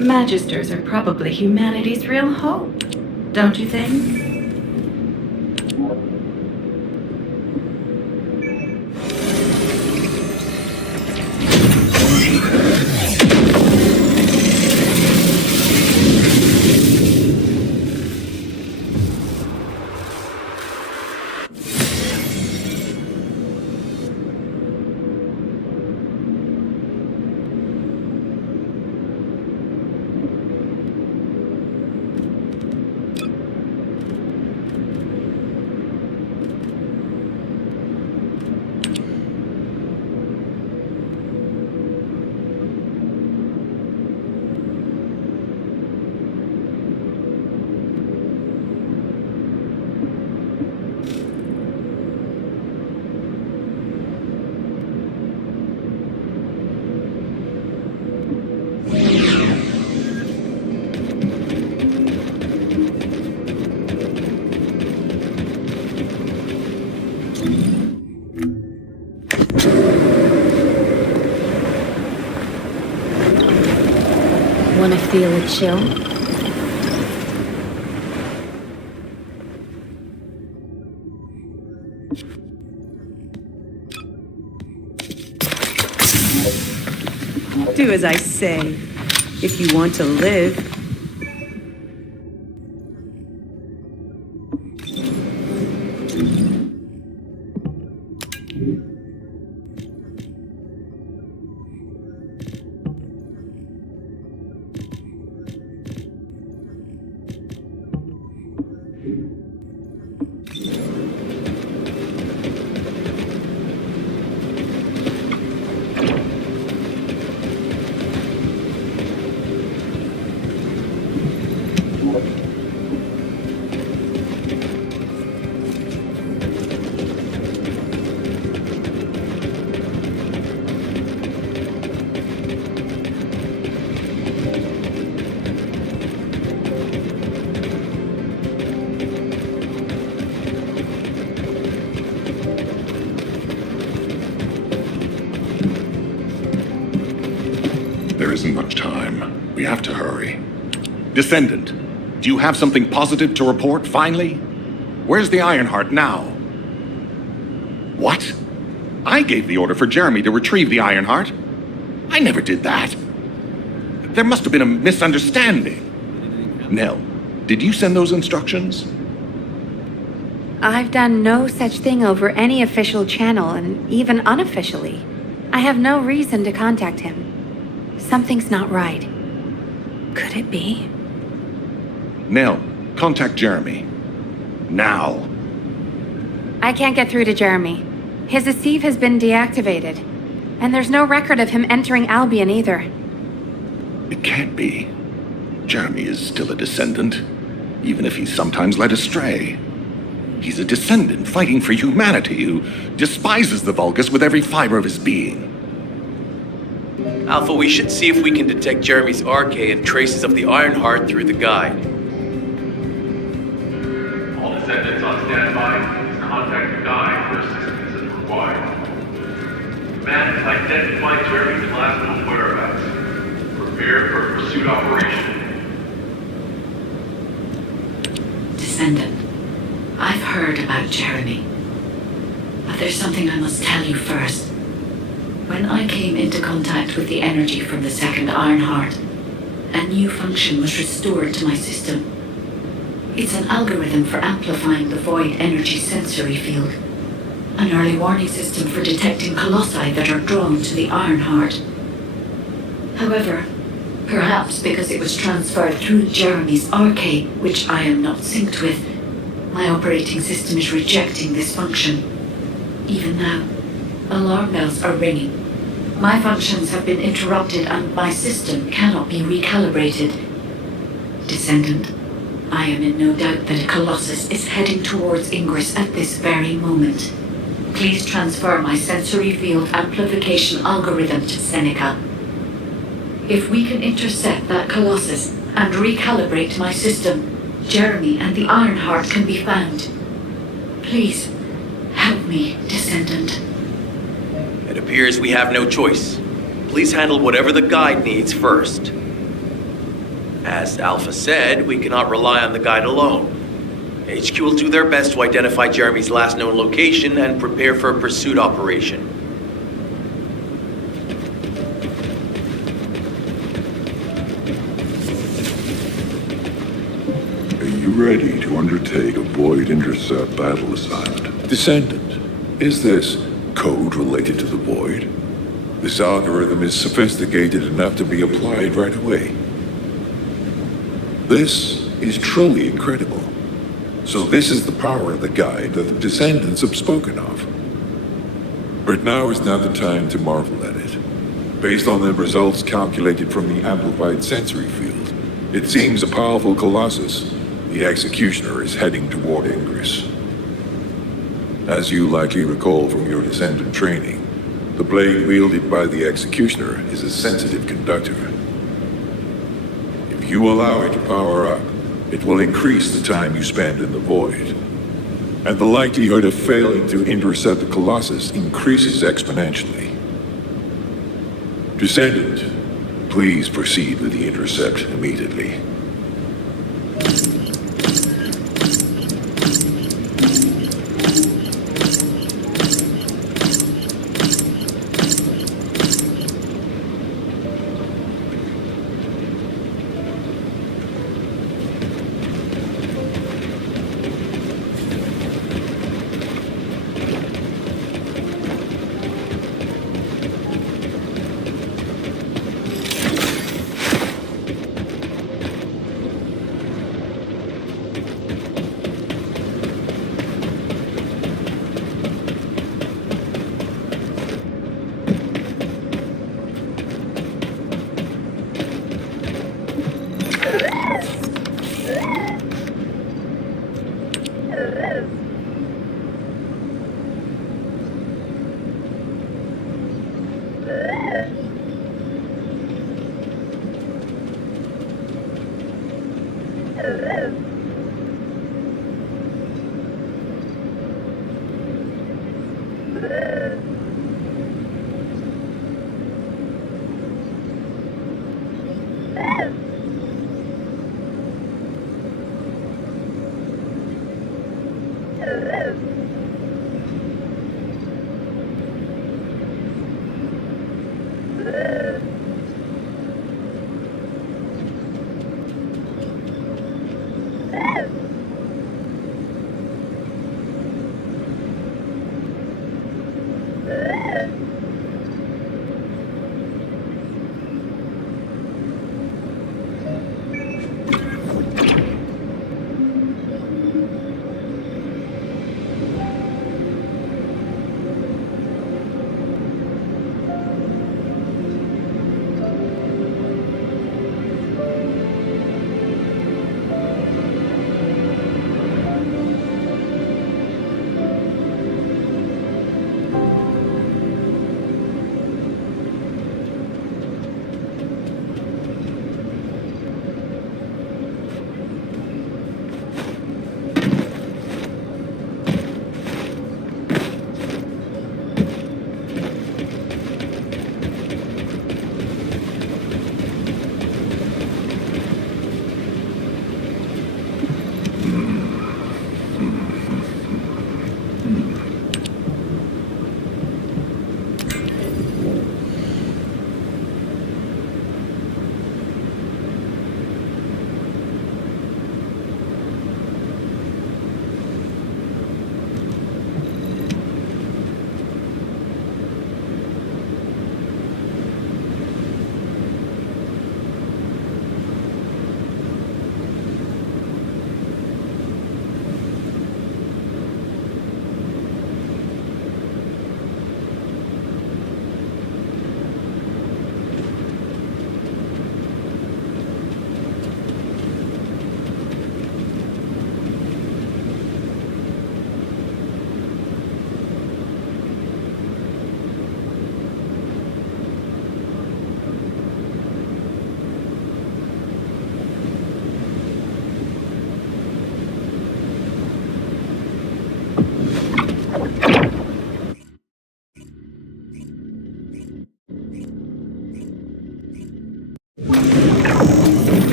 Magisters are probably humanity's real hope, don't you think? Wanna feel a chill? Do as I say, if you want to live. There isn't much time. We have to hurry. Descendant, do you have something positive to report, finally? Where's the Ironheart now? What? I gave the order for Jeremy to retrieve the Ironheart. I never did that. There must have been a misunderstanding. Nell, did you send those instructions? I've done no such thing over any official channel, and even unofficially. I have no reason to contact him. Something's not right. Could it be? Nell, contact Jeremy. Now. I can't get through to Jeremy. His Deceive has been deactivated. And there's no record of him entering Albion either. It can't be. Jeremy is still a Descendant, even if he's sometimes led astray. He's a Descendant fighting for humanity who despises the Vulgus with every fiber of his being. Alpha, we should see if we can detect Jeremy's RK and traces of the Ironheart through the guide. All Descendants on standby. Please contact the guide for assistance as required. Command has identified Jeremy's last known whereabouts. Prepare for pursuit operation. Descendant, I've heard about Jeremy. But there's something I must tell you first. When I came into contact with the energy from the second Ironheart, a new function was restored to my system. It's an algorithm for amplifying the void energy sensory field. An early warning system for detecting colossi that are drawn to the Ironheart. However, perhaps because it was transferred through Jeremy's RK, which I am not synced with, my operating system is rejecting this function. Even now, alarm bells are ringing. My functions have been interrupted and my system cannot be recalibrated. Descendant, I am in no doubt that a Colossus is heading towards Ingress at this very moment. Please transfer my sensory field amplification algorithm to Seneca. If we can intercept that Colossus and recalibrate my system, Jeremy and the Ironheart can be found. Please, help me, Descendant. It appears we have no choice. Please handle whatever the guide needs first. As Alpha said, we cannot rely on the guide alone. HQ will do their best to identify Jeremy's last known location and prepare for a pursuit operation. Are you ready to undertake a Void Intercept battle assignment? Descendant, is this code related to the Void? This algorithm is sophisticated enough to be applied right away. This is truly incredible. So this is the power of the guide that the Descendants have spoken of. But now is not the time to marvel at it. Based on the results calculated from the amplified sensory field, it seems a powerful Colossus, the Executioner, is heading toward Ingress. As you likely recall from your Descendant training, the blade wielded by the Executioner is a sensitive conductor. If you allow it to power up, it will increase the time you spend in the Void. and the likelihood of failing to intercept the Colossus increases exponentially. Descendant, please proceed with the intercept immediately.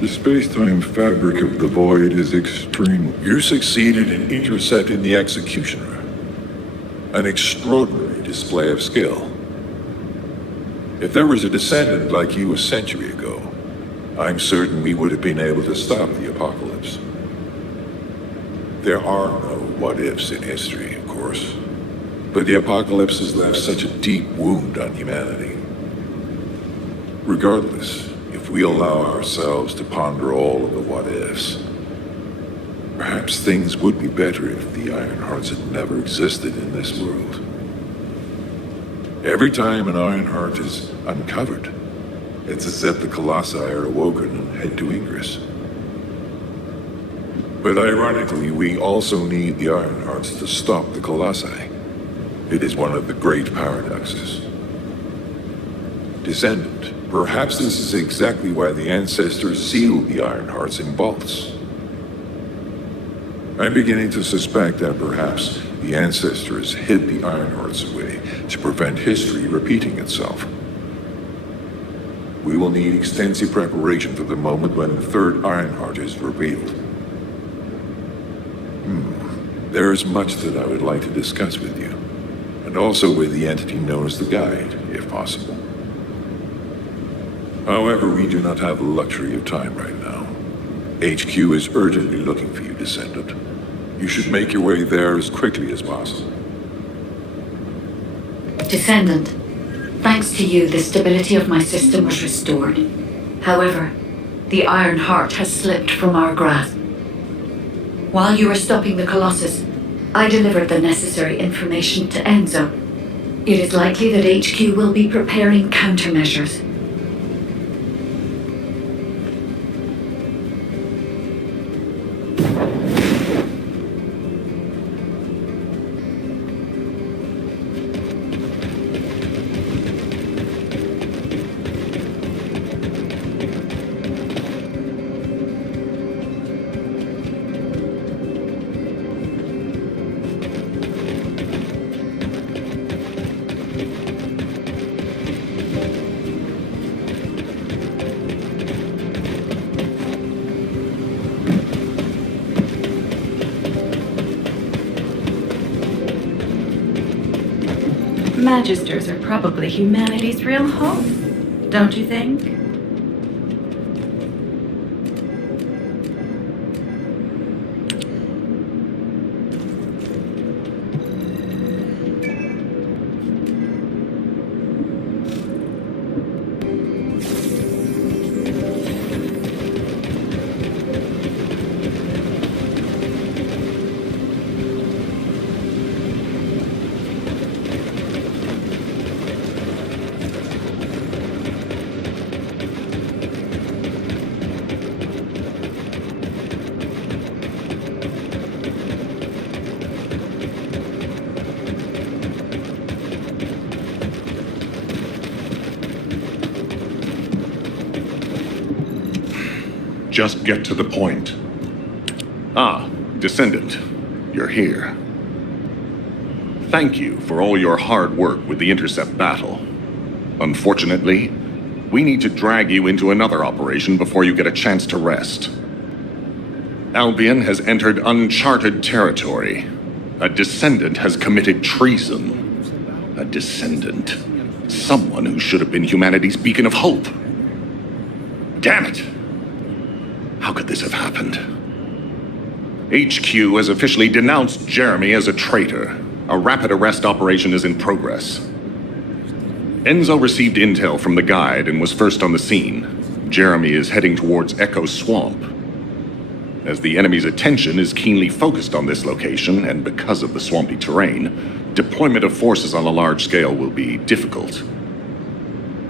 The space-time fabric of the void is extreme. You succeeded in intercepting the Executioner. An extraordinary display of skill. If there was a descendant like you a century ago, I'm certain we would have been able to stop the apocalypse. There are no what-ifs in history, of course. But the apocalypse has left such a deep wound on humanity. Regardless, if we allow ourselves to ponder all of the what-ifs, perhaps things would be better if the Ironhearts had never existed in this world. Every time an Ironheart is uncovered, it's as if the Colossi are awoken and head to Ingress. But ironically, we also need the Ironhearts to stop the Colossi. It is one of the great paradoxes. Descendant, perhaps this is exactly why the ancestors sealed the Ironhearts in vaults. I'm beginning to suspect that perhaps the ancestors hid the Ironhearts away to prevent history repeating itself. We will need extensive preparation for the moment when the third Ironheart is revealed. There is much that I would like to discuss with you, and also with the entity known as the Guide, if possible. However, we do not have the luxury of time right now. HQ is urgently looking for you, Descendant. You should make your way there as quickly as possible. Descendant, thanks to you, the stability of my system was restored. However, the Iron Heart has slipped from our grasp. While you were stopping the Colossus, I delivered the necessary information to Enzo. It is likely that HQ will be preparing countermeasures. Magisters are probably humanity's real home, don't you think? Just get to the point. Ah, Descendant, you're here. Thank you for all your hard work with the Intercept battle. Unfortunately, we need to drag you into another operation before you get a chance to rest. Albion has entered uncharted territory. A Descendant has committed treason. A Descendant. Someone who should have been humanity's beacon of hope. Damn it! How could this have happened? HQ has officially denounced Jeremy as a traitor. A rapid arrest operation is in progress. Enzo received intel from the Guide and was first on the scene. Jeremy is heading towards Echo Swamp. As the enemy's attention is keenly focused on this location, and because of the swampy terrain, deployment of forces on a large scale will be difficult.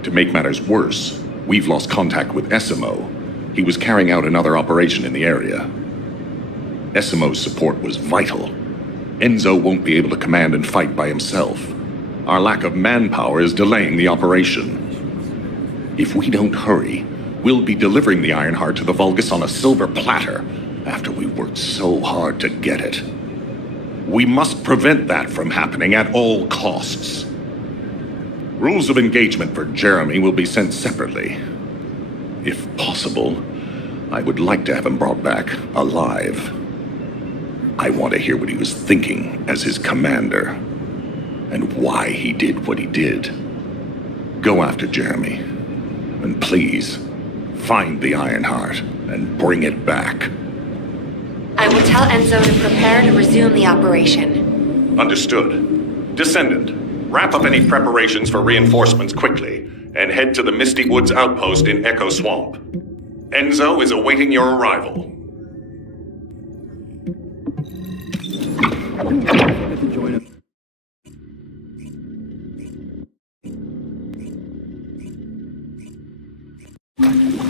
To make matters worse, we've lost contact with Essimo. He was carrying out another operation in the area. Essimo's support was vital. Enzo won't be able to command and fight by himself. Our lack of manpower is delaying the operation. If we don't hurry, we'll be delivering the Ironheart to the Vulgus on a silver platter after we worked so hard to get it. We must prevent that from happening at all costs. Rules of engagement for Jeremy will be sent separately. If possible, I would like to have him brought back alive. I want to hear what he was thinking as his commander, and why he did what he did. Go after Jeremy, and please, find the Ironheart and bring it back. I will tell Enzo to prepare to resume the operation. Understood. Descendant, wrap up any preparations for reinforcements quickly, and head to the Misty Woods outpost in Echo Swamp. Enzo is awaiting your arrival.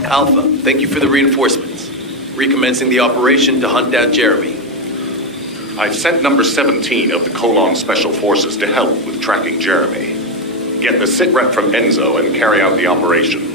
Alpha, thank you for the reinforcements. Recommencing the operation to hunt down Jeremy. I've sent number 17 of the Colon Special Forces to help with tracking Jeremy. Get the sitrep from Enzo and carry out the operation.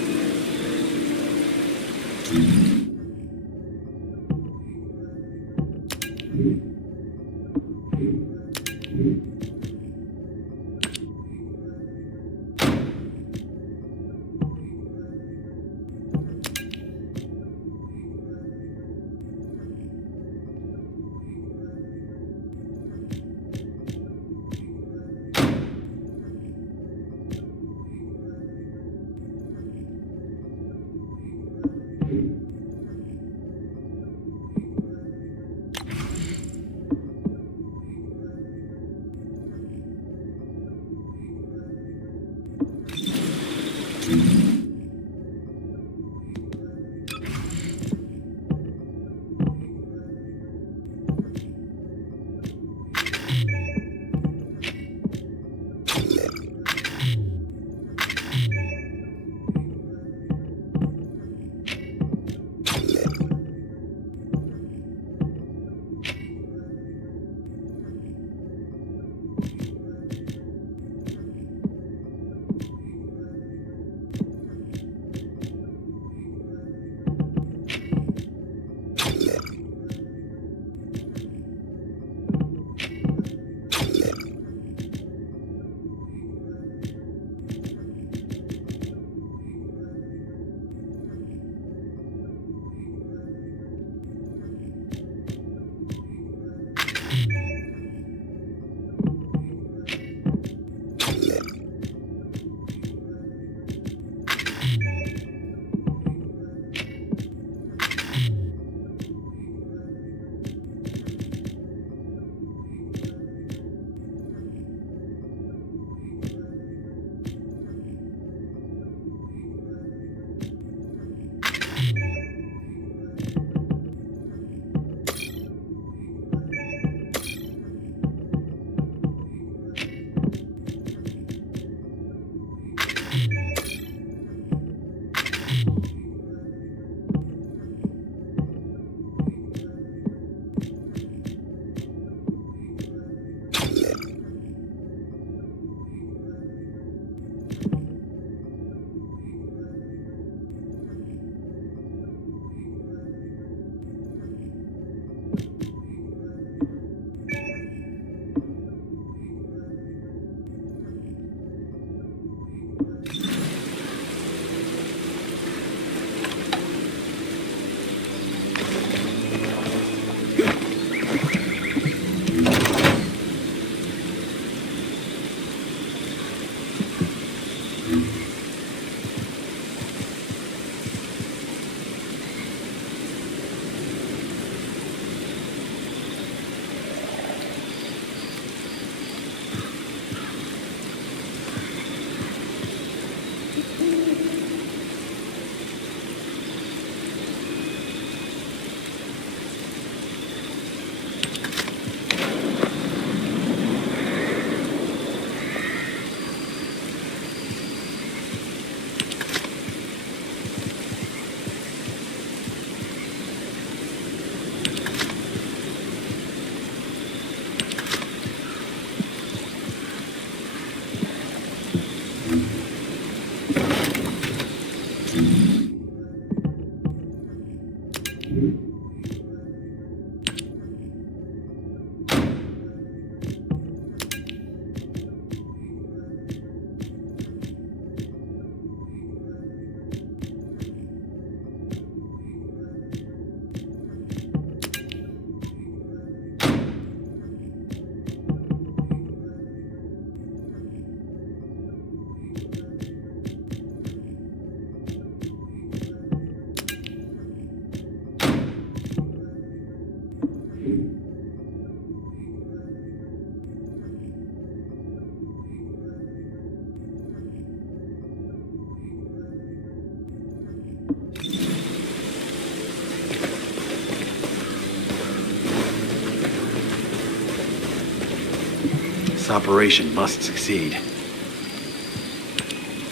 This operation must succeed.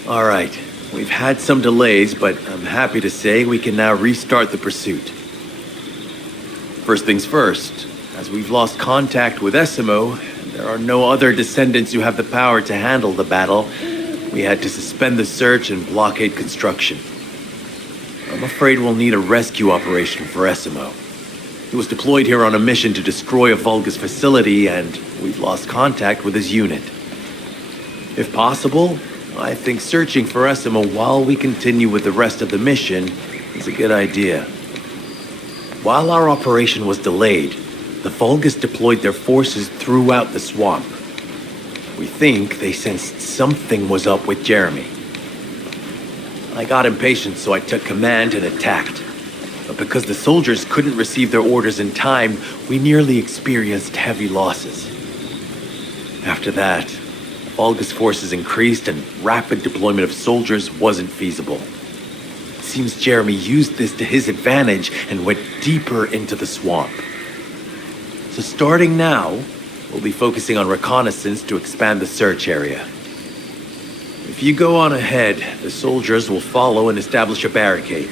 All right, we've had some delays, but I'm happy to say we can now restart the pursuit. First things first, as we've lost contact with Essimo, and there are no other descendants who have the power to handle the battle, we had to suspend the search and blockade construction. I'm afraid we'll need a rescue operation for Essimo. He was deployed here on a mission to destroy a Vulgus facility, and we've lost contact with his unit. If possible, I think searching for Essimo while we continue with the rest of the mission is a good idea. While our operation was delayed, the Vulgus deployed their forces throughout the swamp. We think they sensed something was up with Jeremy. I got impatient, so I took command and attacked. But because the soldiers couldn't receive their orders in time, we nearly experienced heavy losses. After that, Vulgus forces increased and rapid deployment of soldiers wasn't feasible. It seems Jeremy used this to his advantage and went deeper into the swamp. So starting now, we'll be focusing on reconnaissance to expand the search area. If you go on ahead, the soldiers will follow and establish a barricade.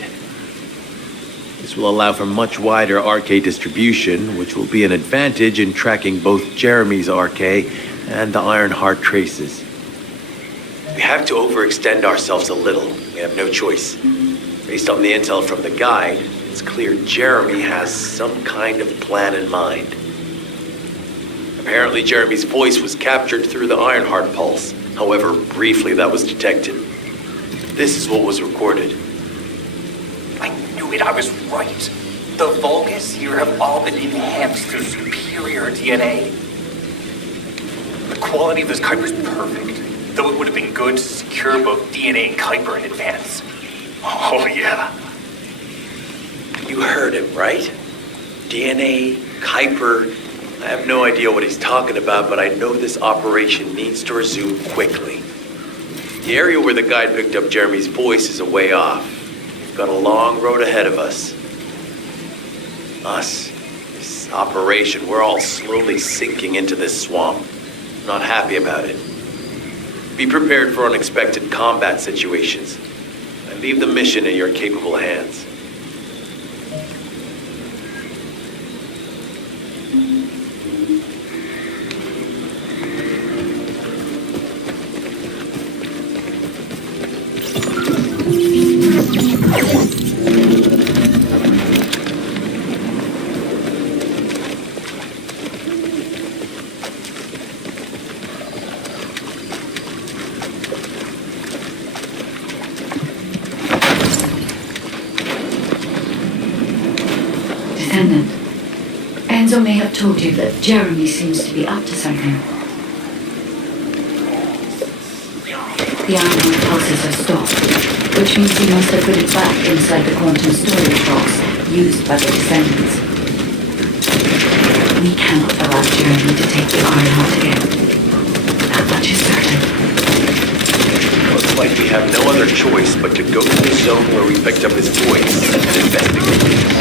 This will allow for much wider RK distribution, which will be an advantage in tracking both Jeremy's RK and the Ironheart traces. We have to overextend ourselves a little. We have no choice. Based on the intel from the guide, it's clear Jeremy has some kind of plan in mind. Apparently, Jeremy's voice was captured through the Ironheart pulse. However, briefly that was detected. This is what was recorded. I knew it, I was right. The Vulgus here have all been enhanced through superior DNA. The quality of this Kuiper's perfect, though it would have been good to secure both DNA and Kuiper in advance. Oh yeah. You heard him, right? DNA, Kuiper. I have no idea what he's talking about, but I know this operation needs to resume quickly. The area where the guide picked up Jeremy's voice is a way off. We've got a long road ahead of us. This operation, we're all slowly sinking into this swamp. Not happy about it. Be prepared for unexpected combat situations. I leave the mission in your capable hands. Descendant, Enzo may have told you that Jeremy seems to be up to something. The iron pulses are stopped, which means he must have put it back inside the quantum storage box used by the Descendants. We cannot allow Jeremy to take the Ironheart again. That much is certain. Looks like we have no other choice but to go to the zone where we picked up his voice and investigate.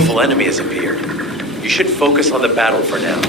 powerful enemy has appeared. You should focus on the battle for now.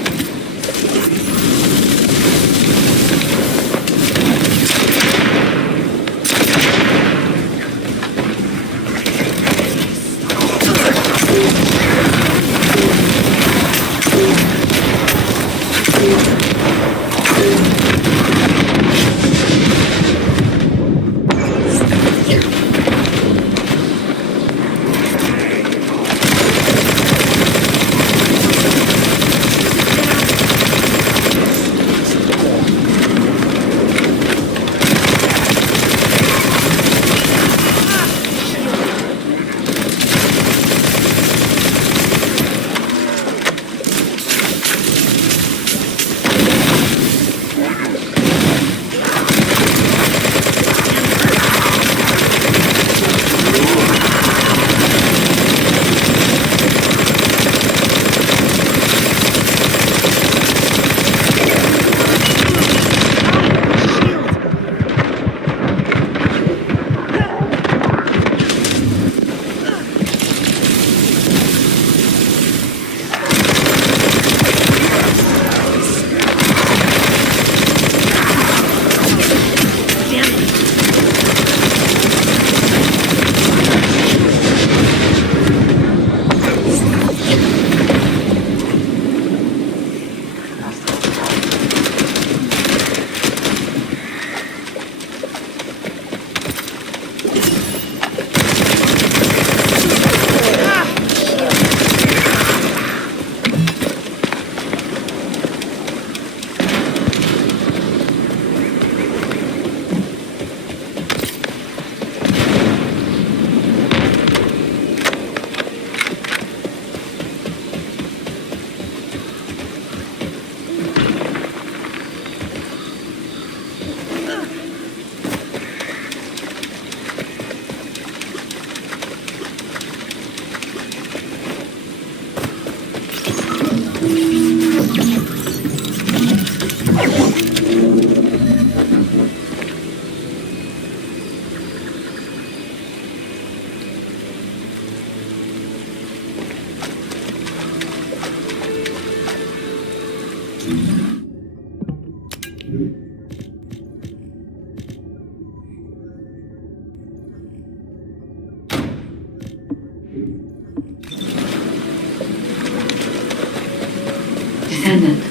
Descendant,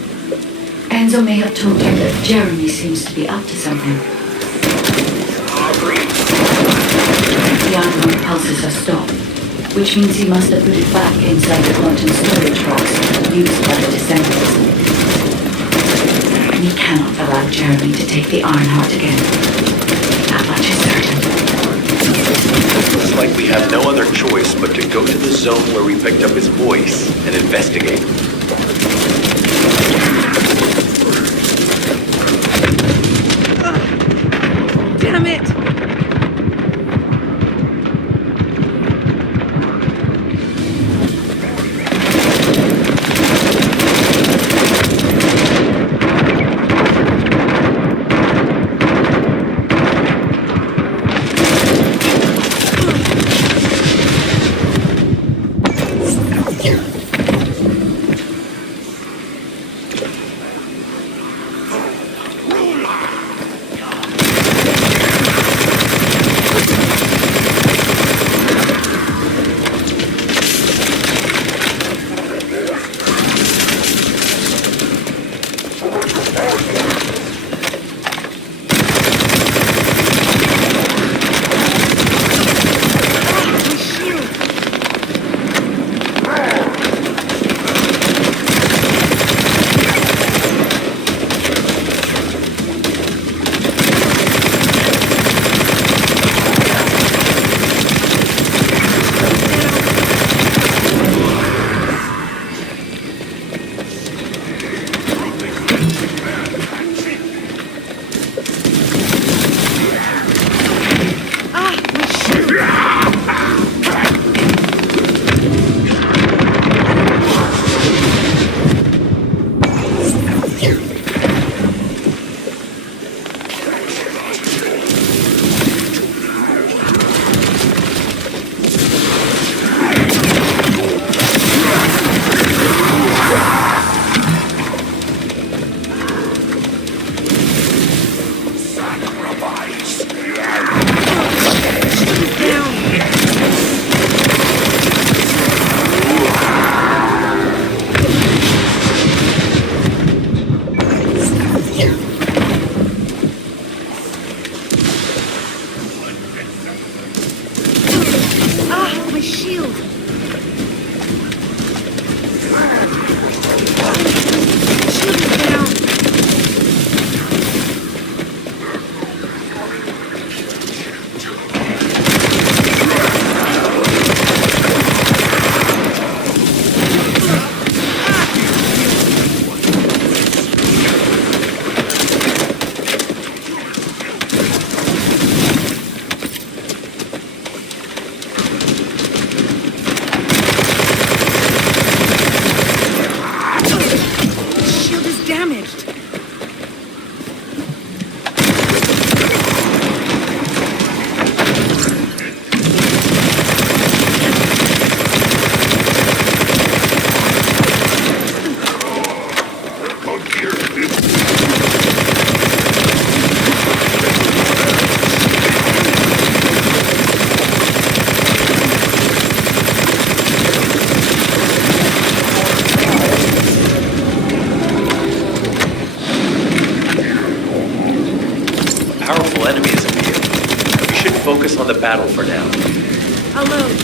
Enzo may have told you that Jeremy seems to be up to something. The ongoing pulses have stopped, which means he must have put it back inside the quantum storage box used by the Descendants. We cannot allow Jeremy to take the Ironheart again. That much is certain. Looks like we have no other choice but to go to the zone where we picked up his voice and investigate. Damn it! battle for now. I'll load.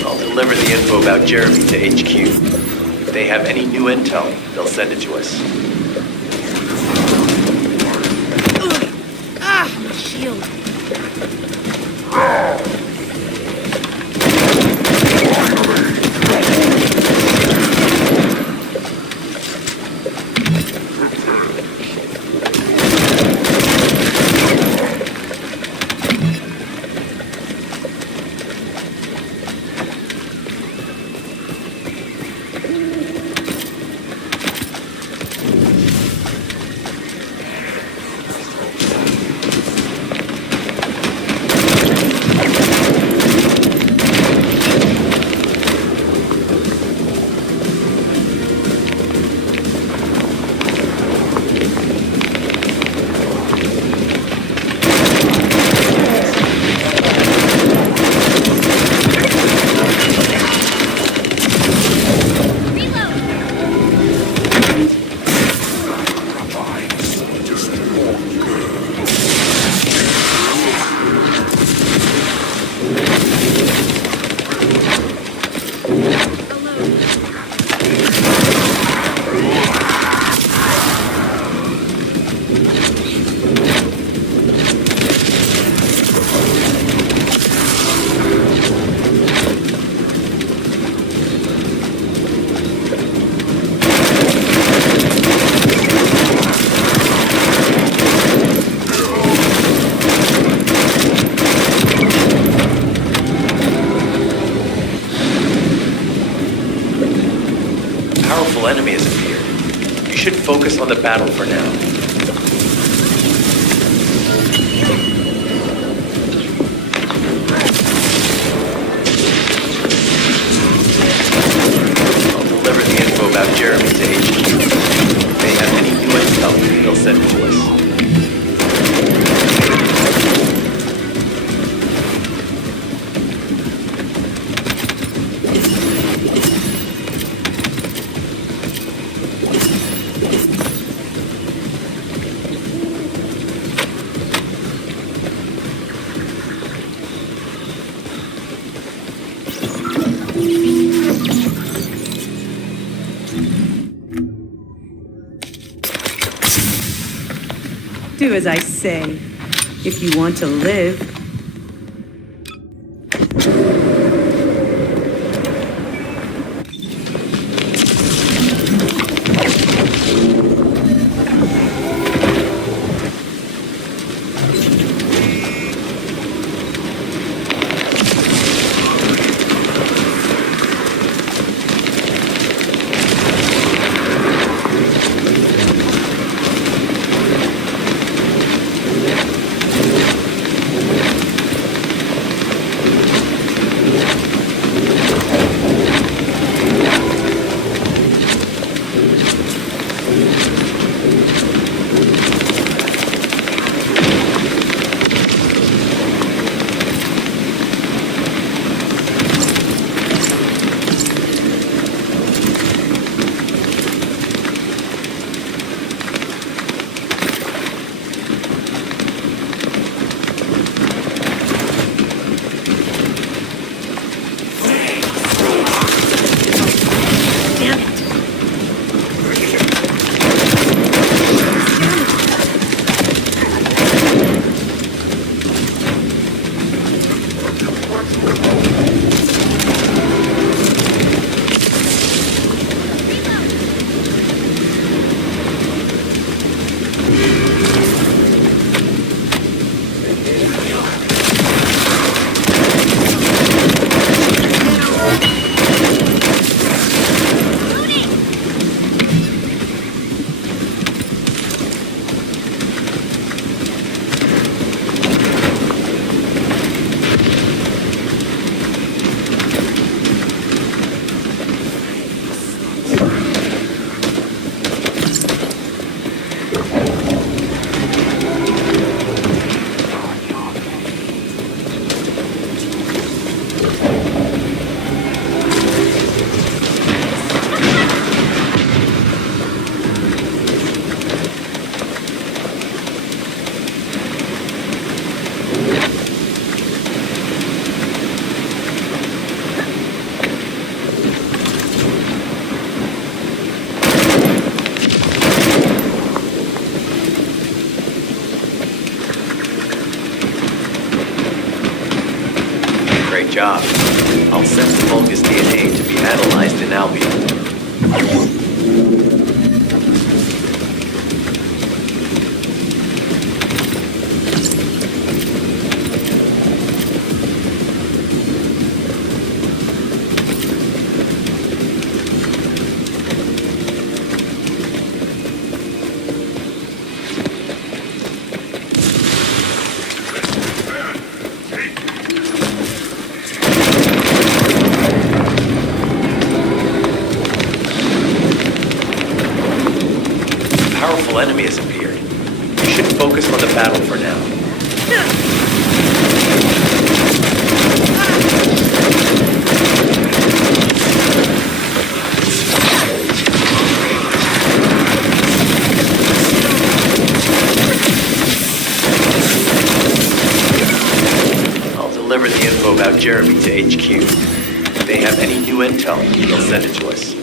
I'll deliver the info about Jeremy to HQ. If they have any new intel, they'll send it to us. My shield. Powerful enemy has appeared. You should focus on the battle for now. I'll deliver the info about Jeremy to HQ. If they have any new intel, they'll send it to us. Do as I say. If you want to live. job. I'll send the Vulgus DNA to be analyzed in Albion. Enemy has appeared. You should focus on the battle for now. I'll deliver the info about Jeremy to HQ. If they have any new intel, they'll send it to us.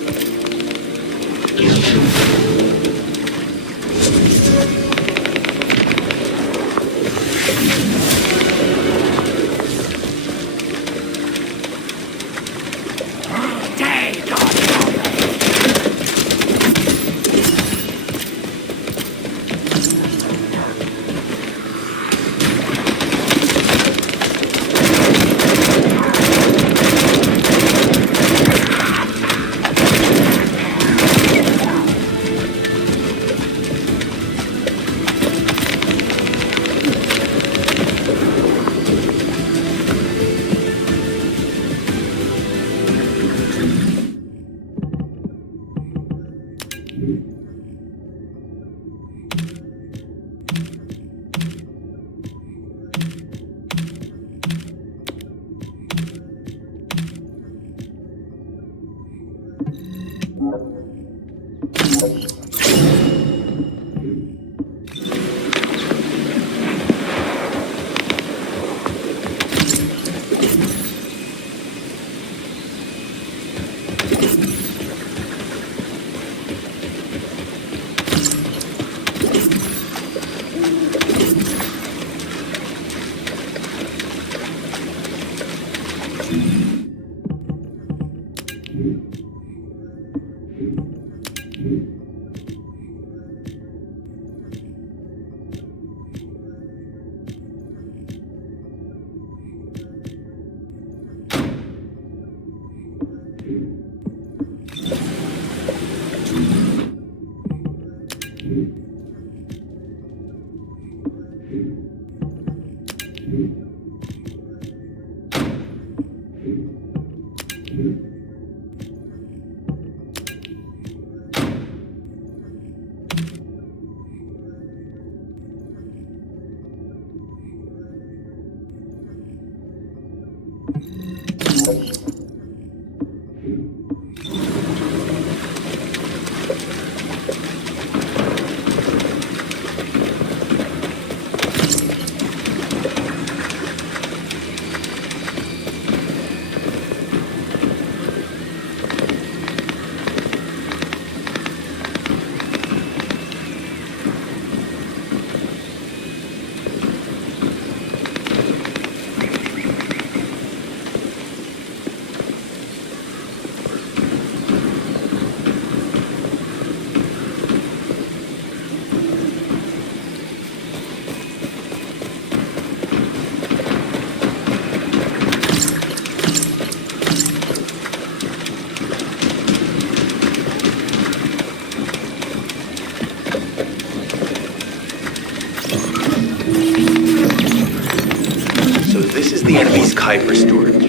The enemy's Kuiper storage.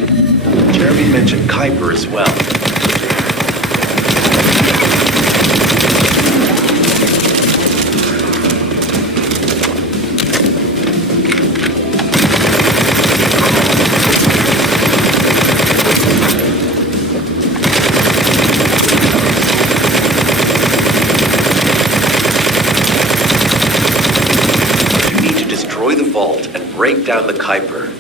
Jeremy mentioned Kuiper as well. You need to destroy the vault and break down the Kuiper.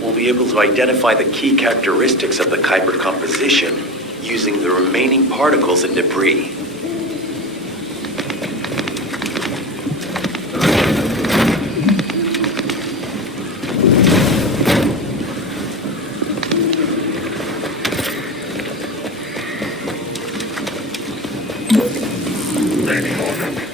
We'll be able to identify the key characteristics of the Kuiper composition using the remaining particles and debris. remaining order.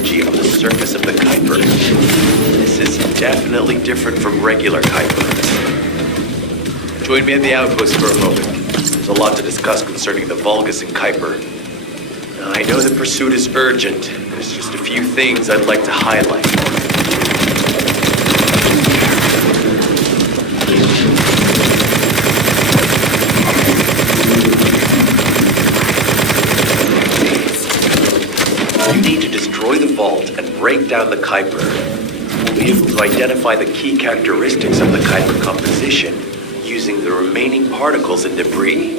energy on the surface of the Kuiper. This is definitely different from regular Kuiper. Join me at the outpost for a moment. There's a lot to discuss concerning the Vulgus and Kuiper. I know the pursuit is urgent. There's just a few things I'd like to highlight. You need to destroy the vault and break down the Kuiper. We'll be able to identify the key characteristics of the Kuiper composition using the remaining particles and debris.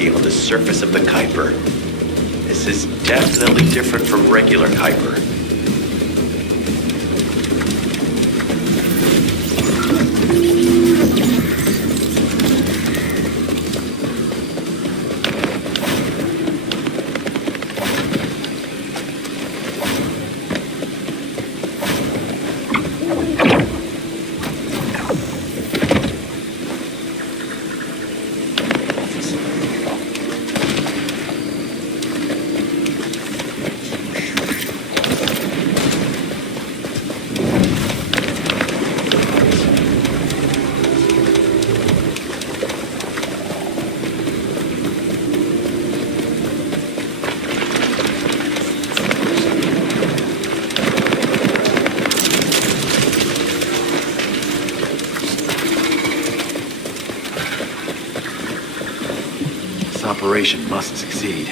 On the surface of the Kuiper. This is definitely different from regular Kuiper. This operation must succeed.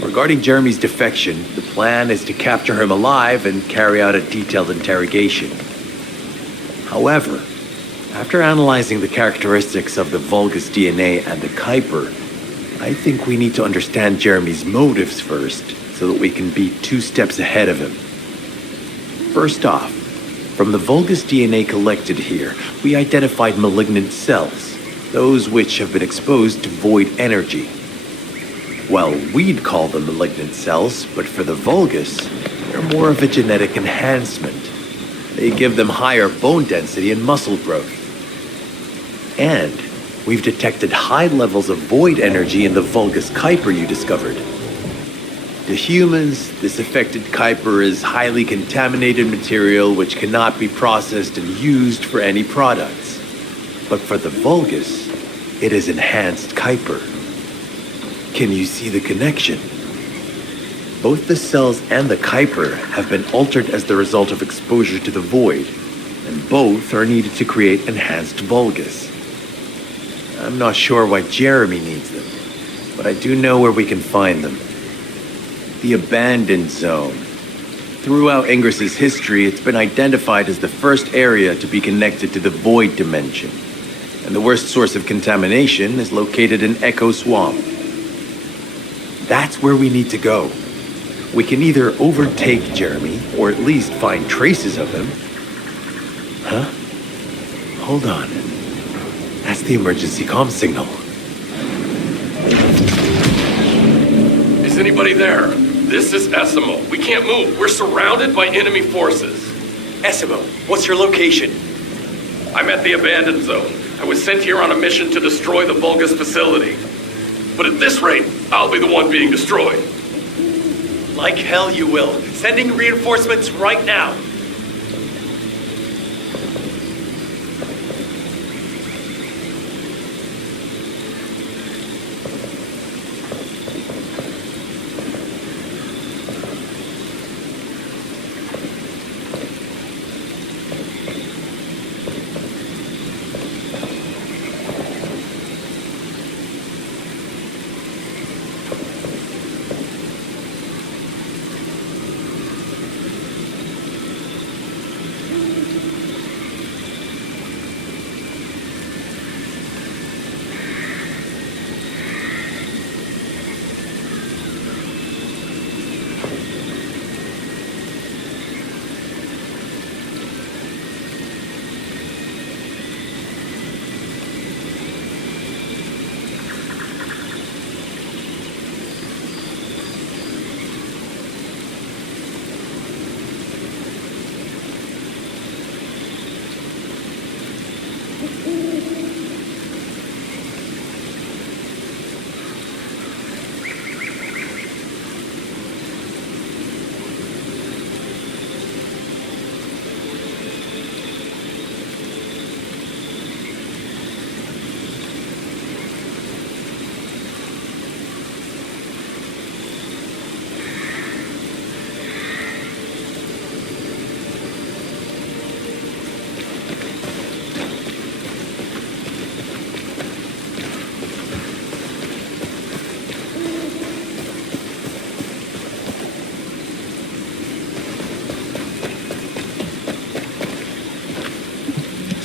Regarding Jeremy's defection, the plan is to capture him alive and carry out a detailed interrogation. However, after analyzing the characteristics of the Vulgus DNA and the Kuiper, I think we need to understand Jeremy's motives first, so that we can be 2 steps ahead of him. First off, from the Vulgus DNA collected here, we identified malignant cells, those which have been exposed to void energy. Well, we'd call them malignant cells, but for the Vulgus, they're more of a genetic enhancement. They give them higher bone density and muscle growth. And we've detected high levels of void energy in the Vulgus Kuiper you discovered. To humans, this affected Kuiper is highly contaminated material which cannot be processed and used for any products. But for the Vulgus, it is enhanced Kuiper. Can you see the connection? Both the cells and the Kuiper have been altered as the result of exposure to the void, and both are needed to create enhanced Vulgus. I'm not sure why Jeremy needs them, but I do know where we can find them. The Abandoned Zone. Throughout Ingris's history, it's been identified as the first area to be connected to the Void Dimension, and the worst source of contamination is located in Echo Swamp. That's where we need to go. We can either overtake Jeremy, or at least find traces of him. Huh? Hold on. That's the emergency comm signal. Is anybody there? This is Essimo. We can't move. We're surrounded by enemy forces. Essimo, what's your location? I'm at the Abandoned Zone. I was sent here on a mission to destroy the Vulgus facility. But at this rate, I'll be the one being destroyed. Like hell you will. Sending reinforcements right now.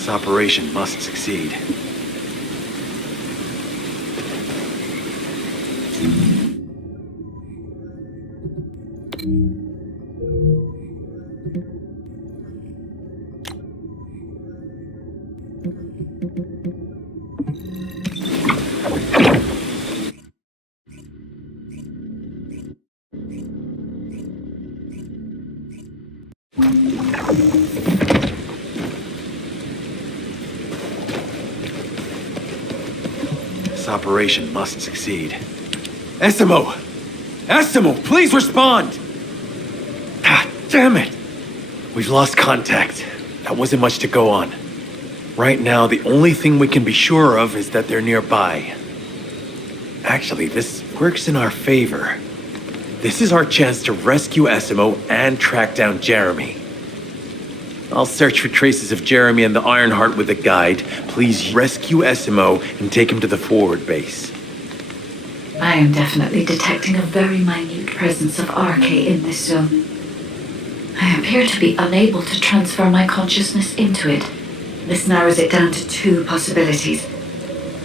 This operation must succeed. This operation must succeed. Essimo! Essimo, please respond! God damn it! We've lost contact. That wasn't much to go on. Right now, the only thing we can be sure of is that they're nearby. Actually, this works in our favor. This is our chance to rescue Essimo and track down Jeremy. I'll search for traces of Jeremy and the Ironheart with a guide. Please rescue Esimo and take him to the forward base. I am definitely detecting a very minute presence of RK in this zone. I appear to be unable to transfer my consciousness into it. This narrows it down to two possibilities.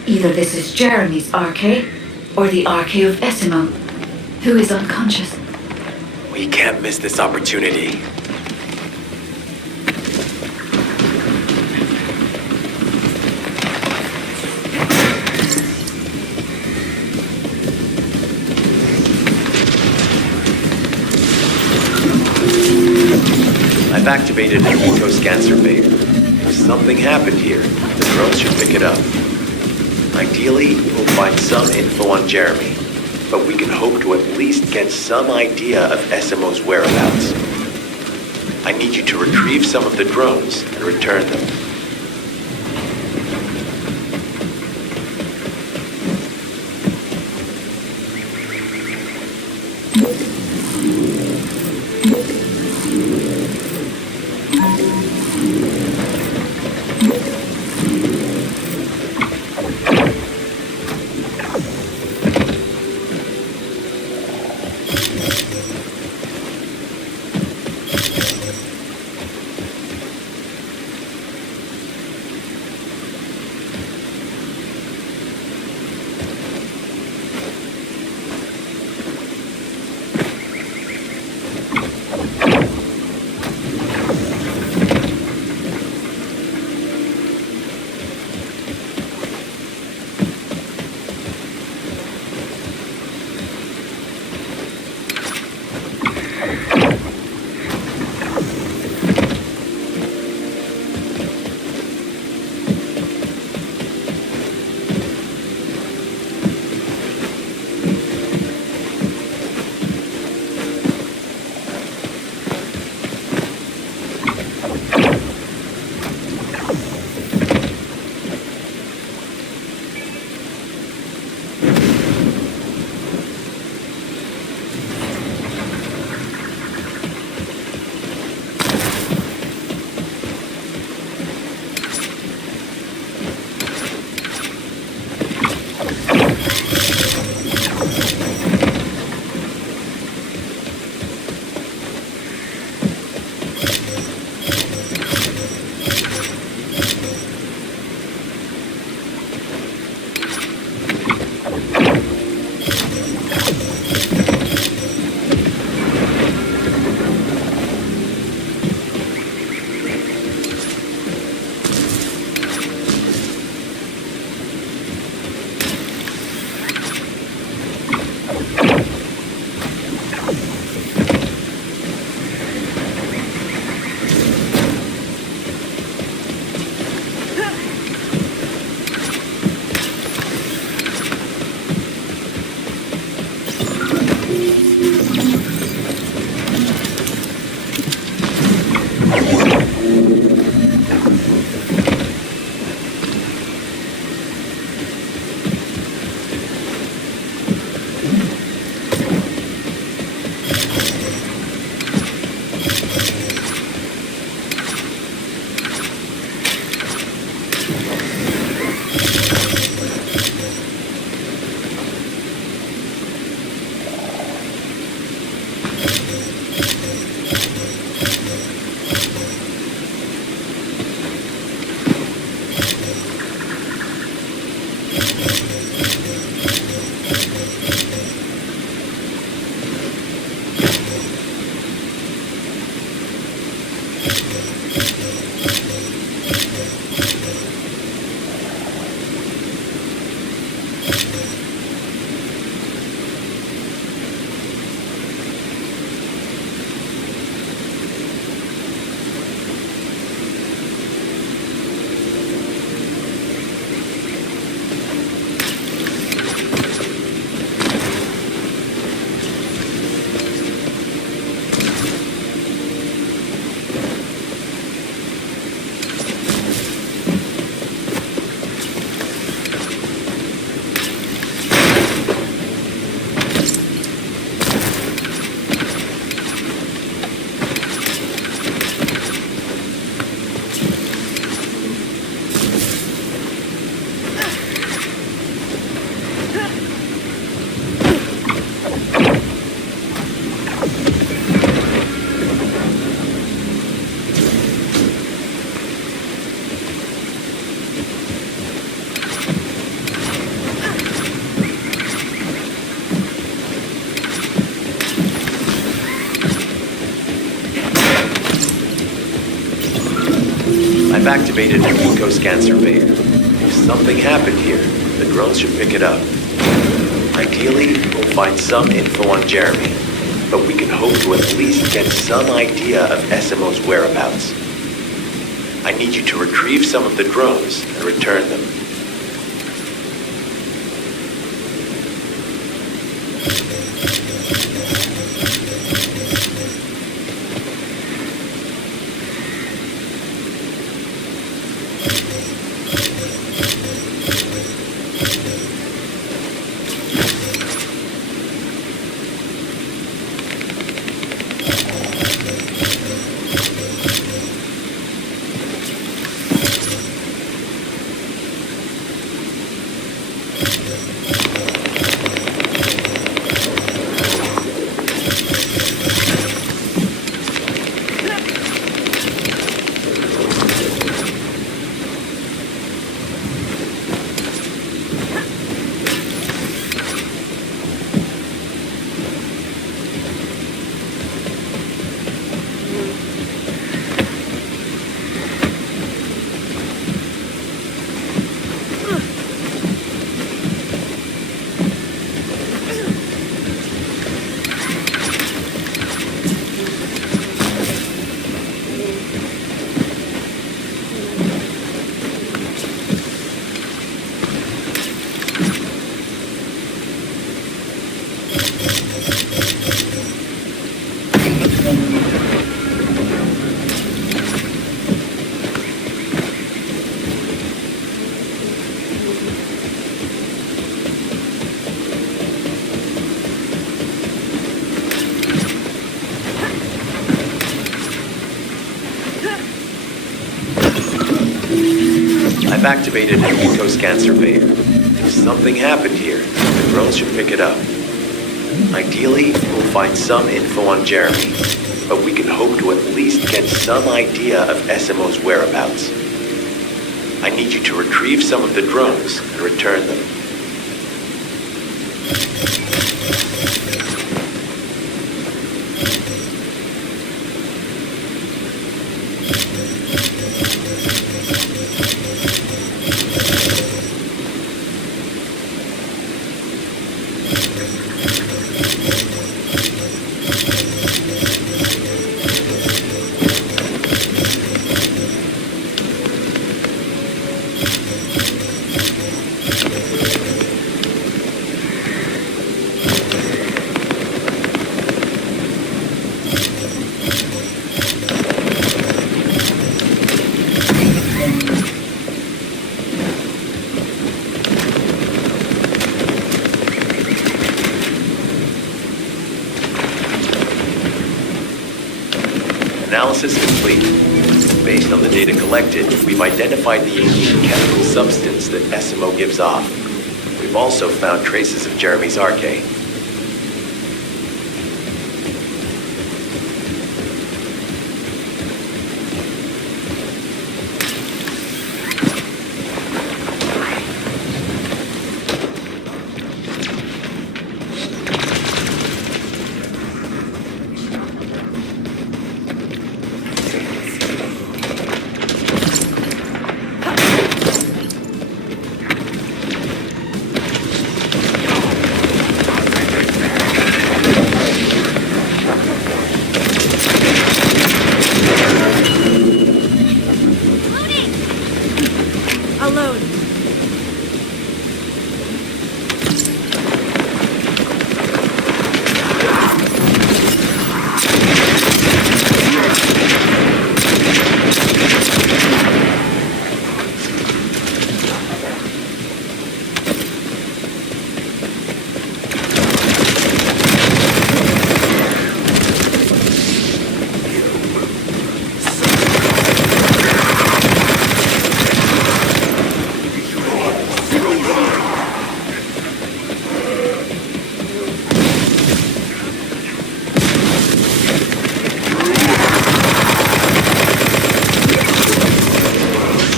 Either this is Jeremy's RK, or the RK of Esimo, who is unconscious. We can't miss this opportunity. I've activated an eco-scan surveyor. If something happened here, the drones should pick it up. Ideally, we'll find some info on Jeremy, but we can hope to at least get some idea of Esimo's whereabouts. I need you to retrieve some of the drones and return them. activated an eco-scan surveyor. If something happened here, the drones should pick it up. Ideally, we'll find some info on Jeremy, but we can hope to at least get some idea of SMO's whereabouts. I need you to retrieve some of the drones and return them. I've activated an eco-scan surveyor. If something happened here, the drones should pick it up. Ideally, we'll find some info on Jeremy, but we can hope to at least get some idea of SMO's whereabouts. I need you to retrieve some of the drones and return them. Analysis complete. Based on the data collected, we've identified the unique chemical substance that SMO gives off. We've also found traces of Jeremy's arcade.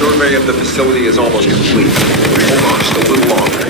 Survey of the facility is almost complete. Hold on just a little longer.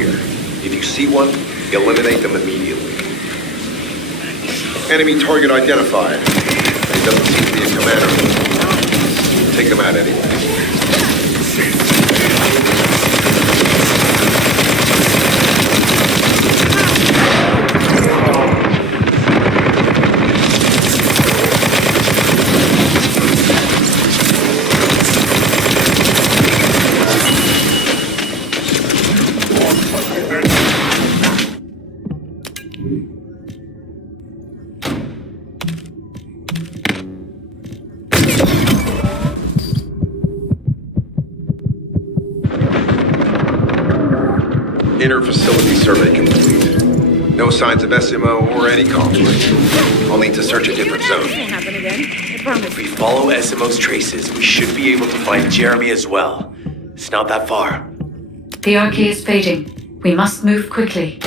here. If you see one, eliminate them immediately. Enemy target identified. There doesn't seem to be a commander. Take them out anyway. Inner facility survey complete. No signs of SMO or any conflict. I'll need to search a different zone. This won't happen again. I promise. If we follow SMO's traces, we should be able to find Jeremy as well. It's not that far. The Archaea is fading. We must move quickly.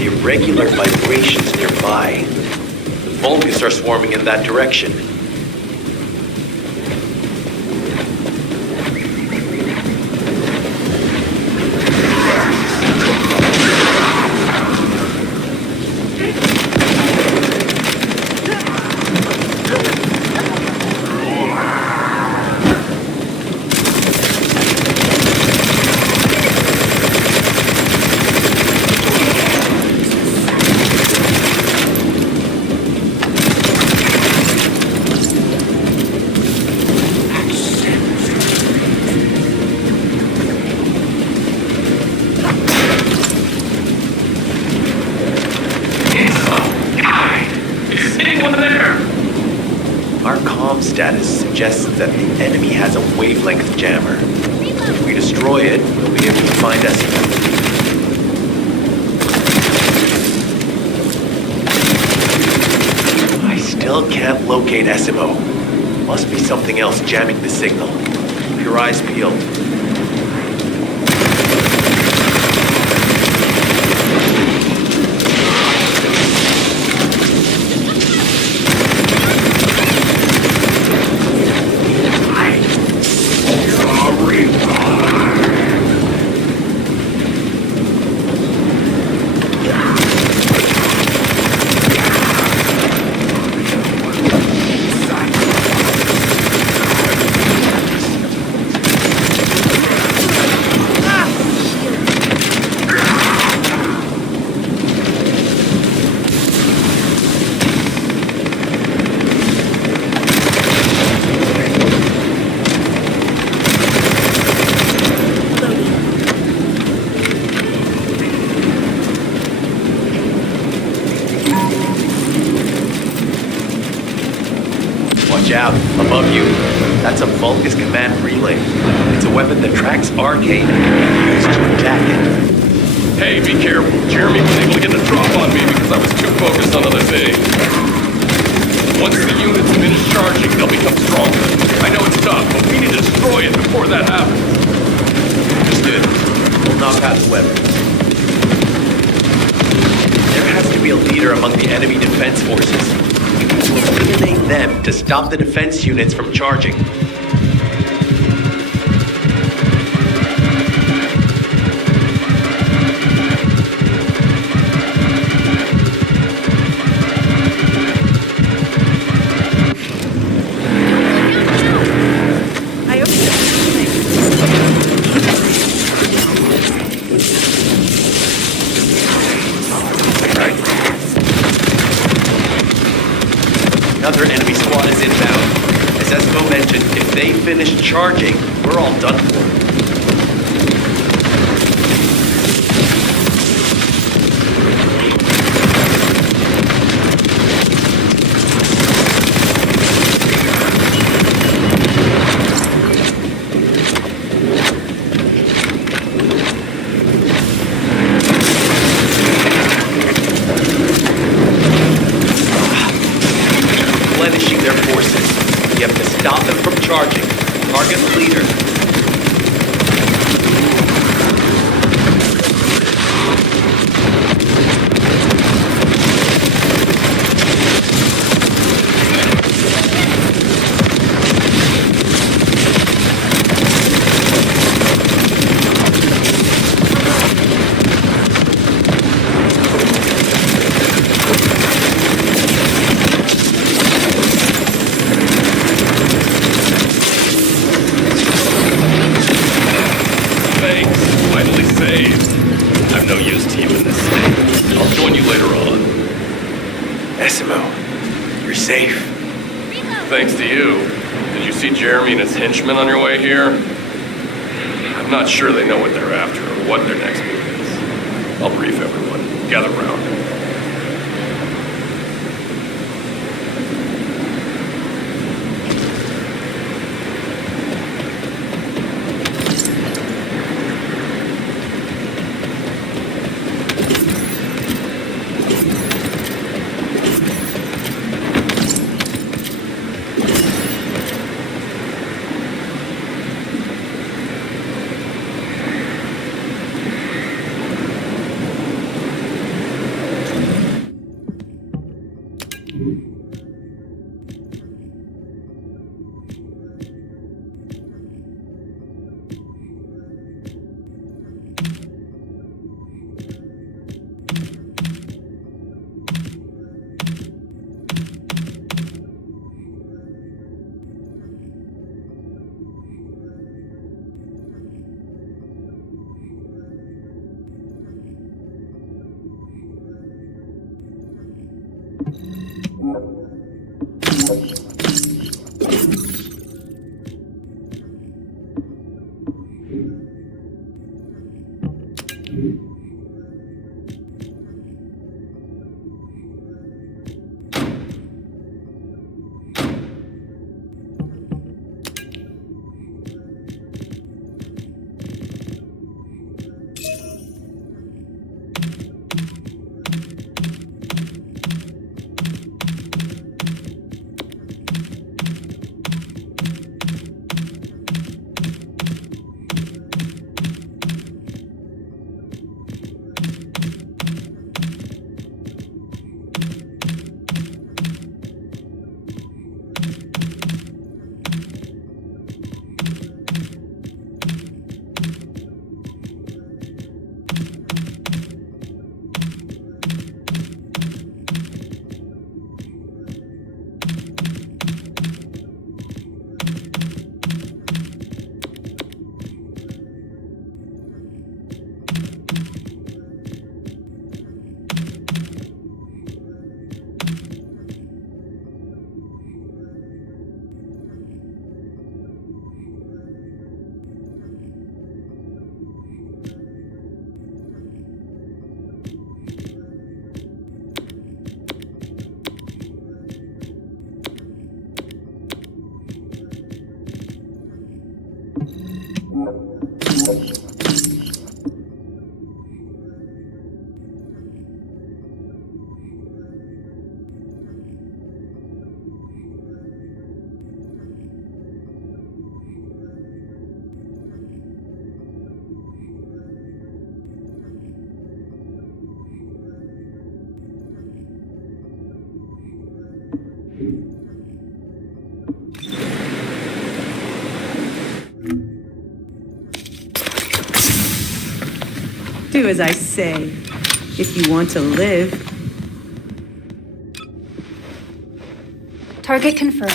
Irregular vibrations nearby. The Vulcans are swarming in that direction. status suggests that the enemy has a wavelength jammer. If we destroy it, we'll be able to find Descendant. I still can't locate SMO. Must be something else jamming the signal. Keep your eyes peeled. Watch out, above you. That's a Vulgus command relay. It's a weapon that tracks Arcade and used to attack it. Hey, be careful. Jeremy was able to get the drop on me because I was too focused on other things. Once the units finish charging, they'll become stronger. I know it's tough, but we need to destroy it before that happens. Understood. We'll knock out the weapon. There has to be a leader among the enemy defense forces. We need to eliminate them to stop the defense units from charging. Another enemy squad is inbound. As Esco mentioned, if they finish charging, we're all done for. Replenishing their forces. We have to stop them from charging. Target the leader. I'm no use to you in this state. I'll join you later on. Essimo, you're safe. Thanks to you. Did you see Jeremy and his henchmen on your way here? I'm not sure they know what they're after or what their next move is. I'll brief everyone. Gather round. Do as I say, if you want to live. Target confirmed.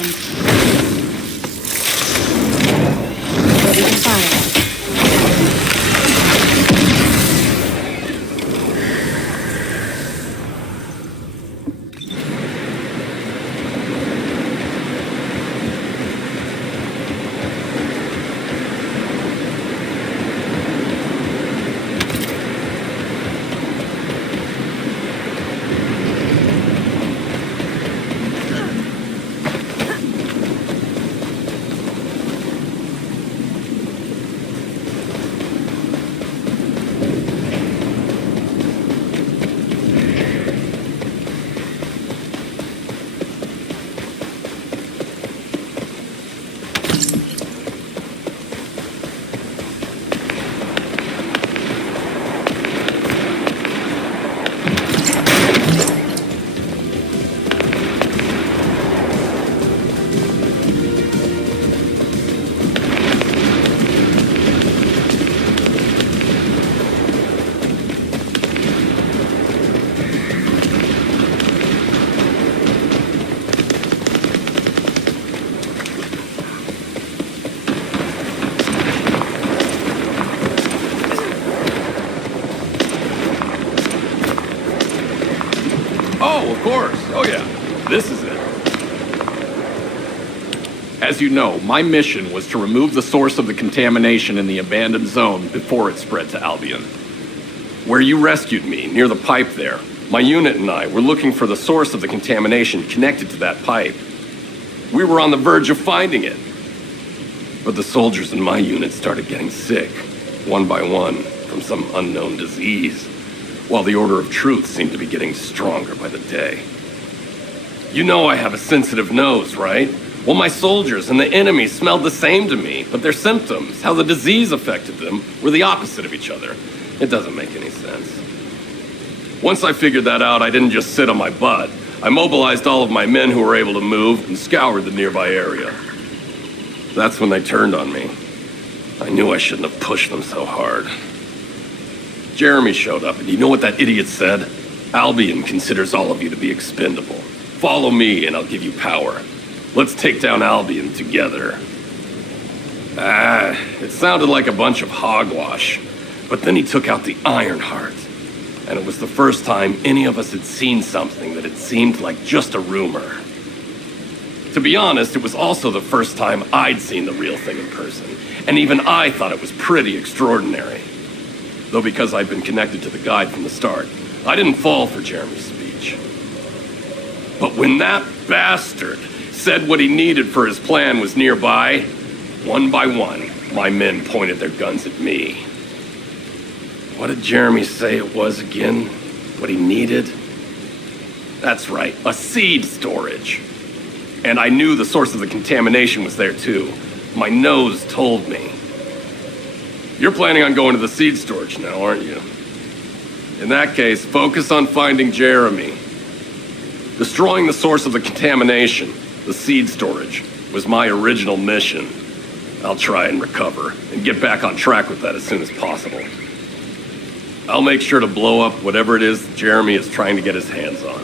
Ready to fire. Oh, of course. Oh, yeah. This is it. As you know, my mission was to remove the source of the contamination in the abandoned zone before it spread to Albion. Where you rescued me, near the pipe there, my unit and I were looking for the source of the contamination connected to that pipe. We were on the verge of finding it. But the soldiers in my unit started getting sick, one by one, from some unknown disease, while the Order of Truth seemed to be getting stronger by the day. You know I have a sensitive nose, right? Well, my soldiers and the enemy smelled the same to me, but their symptoms, how the disease affected them, were the opposite of each other. It doesn't make any sense. Once I figured that out, I didn't just sit on my butt. I mobilized all of my men who were able to move and scoured the nearby area. That's when they turned on me. I knew I shouldn't have pushed them so hard. Jeremy showed up, and you know what that idiot said? Albion considers all of you to be expendable. Follow me, and I'll give you power. Let's take down Albion together. It sounded like a bunch of hogwash. But then he took out the Ironheart. And it was the first time any of us had seen something that had seemed like just a rumor. To be honest, it was also the first time I'd seen the real thing in person. And even I thought it was pretty extraordinary. Though because I'd been connected to the guide from the start, I didn't fall for Jeremy's speech. But when that bastard said what he needed for his plan was nearby, one by one, my men pointed their guns at me. What did Jeremy say it was again? What he needed? That's right, a seed storage. And I knew the source of the contamination was there too. My nose told me. You're planning on going to the seed storage now, aren't you? In that case, focus on finding Jeremy. Destroying the source of the contamination, the seed storage, was my original mission. I'll try and recover, and get back on track with that as soon as possible. I'll make sure to blow up whatever it is Jeremy is trying to get his hands on.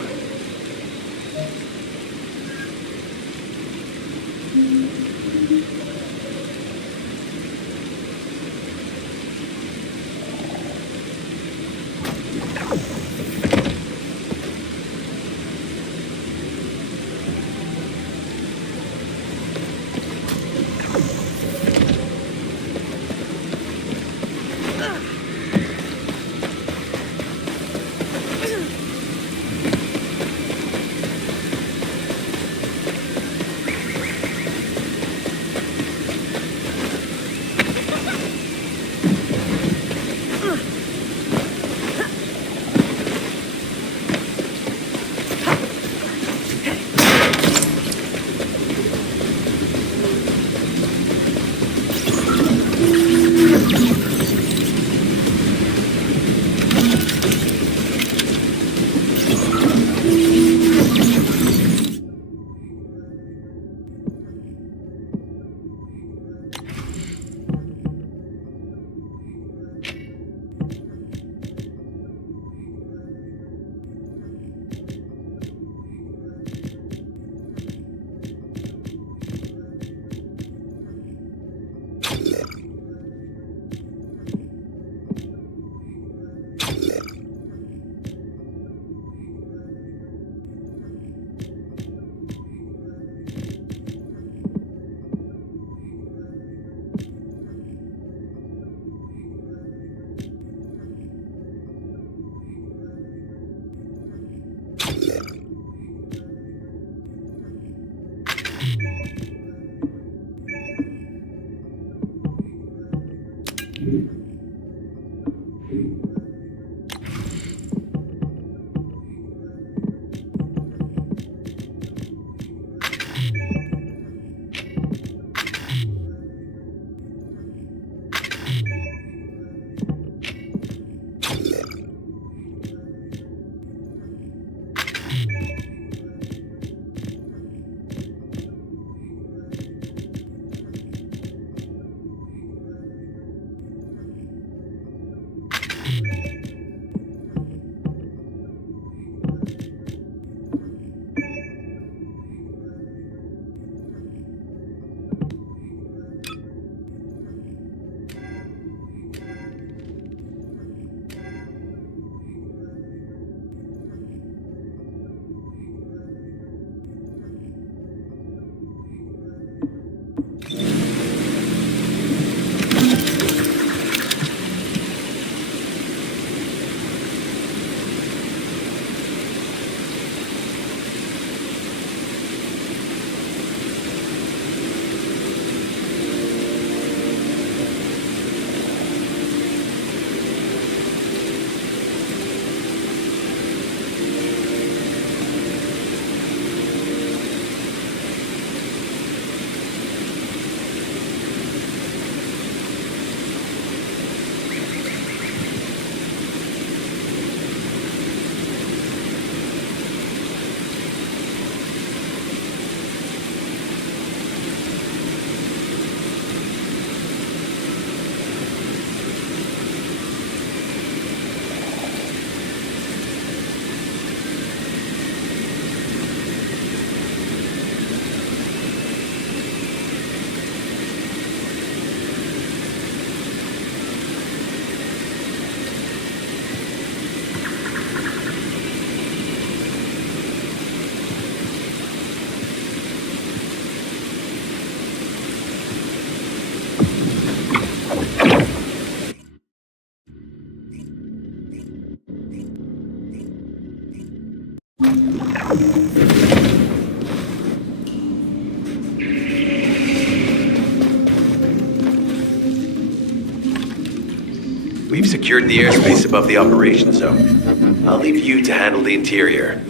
We've secured the airspace above the operation zone. I'll leave you to handle the interior.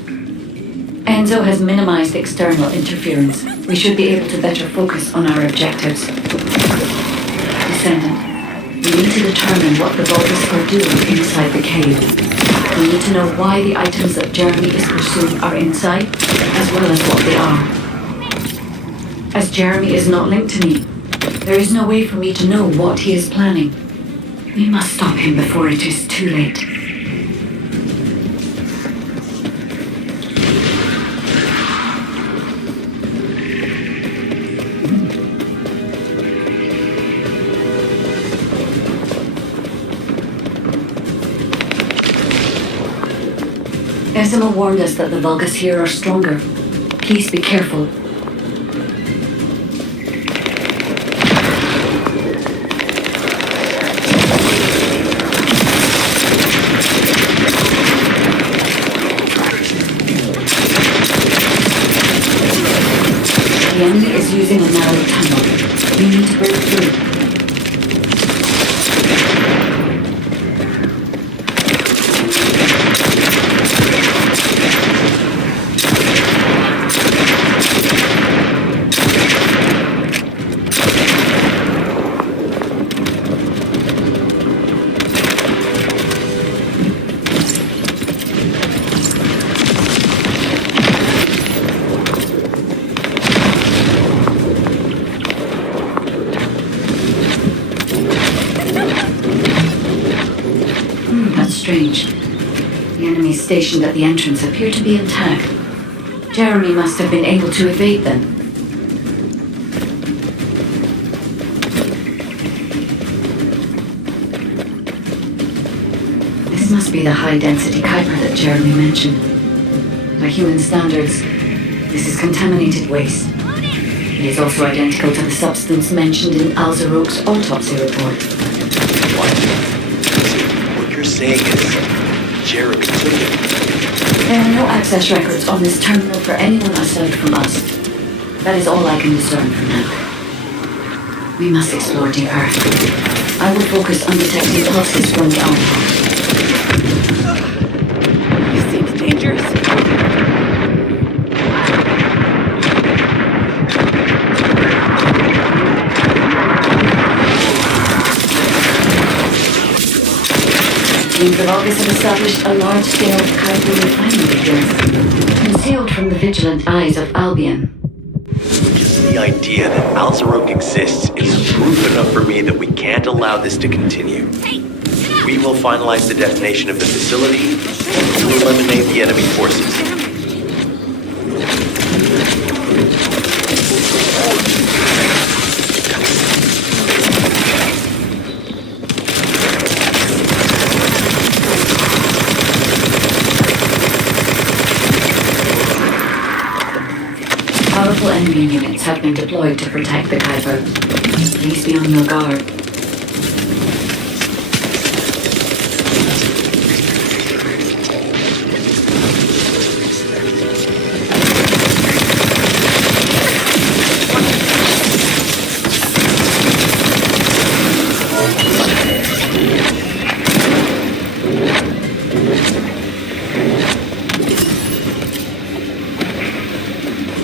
Enzo has minimized external interference. We should be able to better focus on our objectives. Descendant, we need to determine what the Vulgus are doing inside the cave. We need to know why the items that Jeremy is pursuing are inside, as well as what they are. As Jeremy is not linked to me, there is no way for me to know what he is planning. We must stop him before it is too late. Decima warned us that the Vulgus here are stronger. Please be careful. The enemy is using a narrow tunnel. We need to break through. Strange. The enemies stationed at the entrance appear to be intact. Jeremy must have been able to evade them. This must be the high-density Kuiper that Jeremy mentioned. By human standards, this is contaminated waste. It is also identical to the substance mentioned in Alzarok's autopsy report. What you're saying is Jeremy took it? There are no access records on this terminal for anyone aside from us. That is all I can discern for now. We must explore deeper. I will focus on detecting pulses from the outpost. This seems dangerous. The Vulgus have established a large-scale Kuiper refinery here, concealed from the vigilant eyes of Albion. Just the idea that Alzarok exists is proof enough for me that we can't allow this to continue. Hey, get We will finalize the detonation of the facility to eliminate the enemy forces. Powerful enemy units have been deployed to protect the Kuiper. Please be on your guard.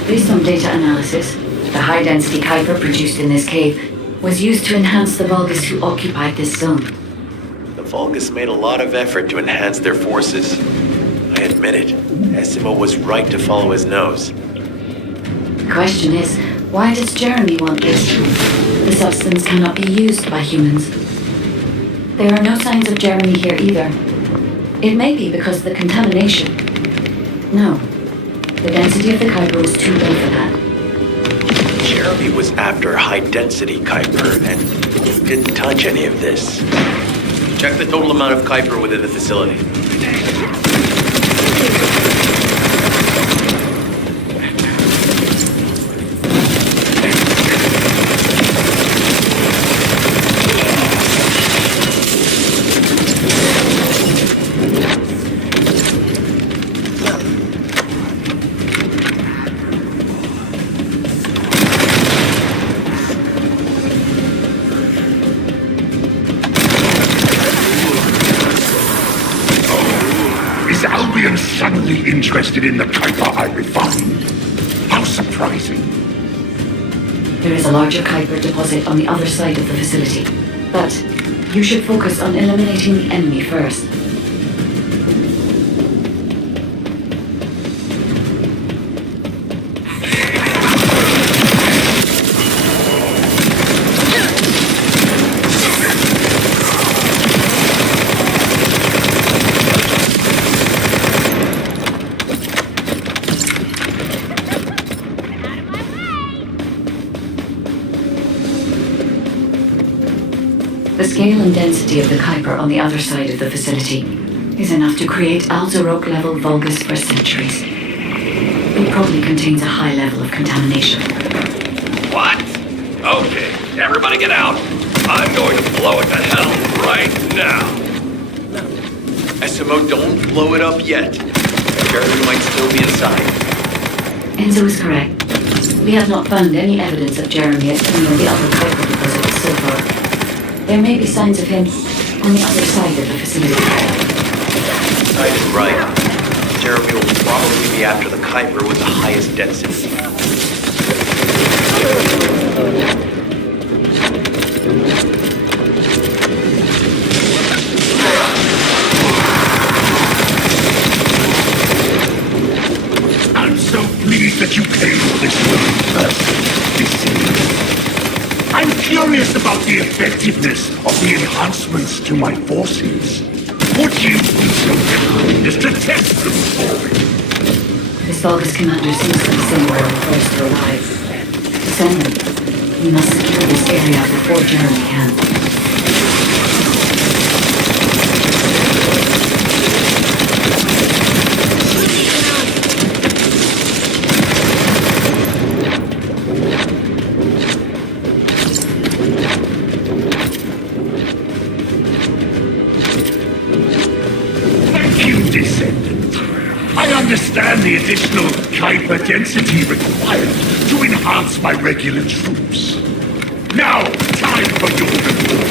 Based on data analysis, the high-density Kuiper produced in this cave was used to enhance the Vulgus who occupied this zone. The Vulgus made a lot of effort to enhance their forces. I admit it, Esimo was right to follow his nose. The question is, why does Jeremy want this? The substance cannot be used by humans. There are no signs of Jeremy here either. It may be because the contamination... No. The density of the Kuiper was too low for that. Jeremy was after high-density Kuiper and didn't touch any of this. Check the total amount of Kuiper within the facility. Suddenly interested in the Kuiper I refined. How surprising. There is a larger Kuiper deposit on the other side of the facility, but you should focus on eliminating the enemy first. The scale and density of the Kuiper on the other side of the facility is enough to create Alzarok-level Vulgus for centuries. It probably contains a high level of contamination. What? Okay, everybody get out. I'm going to blow it to hell right now. Esimo, don't blow it up yet. Jeremy might still be inside. Enzo is correct. We have not found any evidence of Jeremy at any of the other Kuiper deposits so far. There may be signs of him on the other side of the facility. Side is right. Jeremy will probably be after the Kuiper with the highest density. I'm so pleased that you came to this room first. I'm curious about the effectiveness of the enhancements to my forces. Would you be so kind as to test them for me? This Vulgus commander seems to be somewhere on the first to arrive. Descendant, we must secure this area before Jeremy can. Descendant. I understand the additional Kuiper density required to enhance my regular troops. Now, time for your report.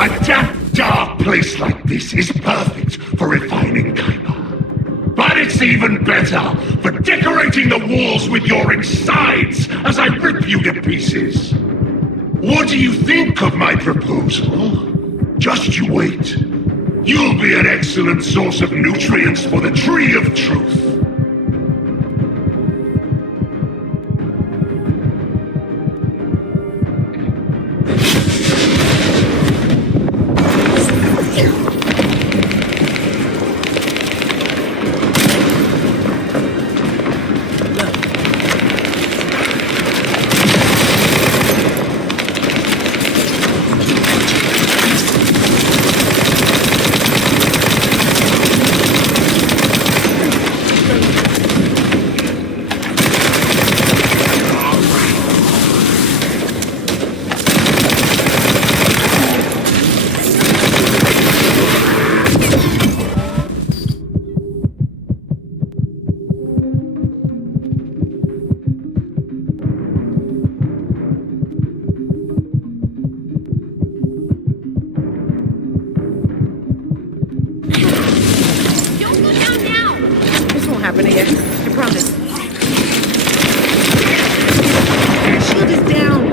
A damp, dark place like this is perfect for refining Kuiper. But it's even better for decorating the walls with your insides as I rip you to pieces. What do you think of my proposal? Just you wait. You'll be an excellent source of nutrients for the Tree of Truth. This won't happen again. I promise. Shield is down.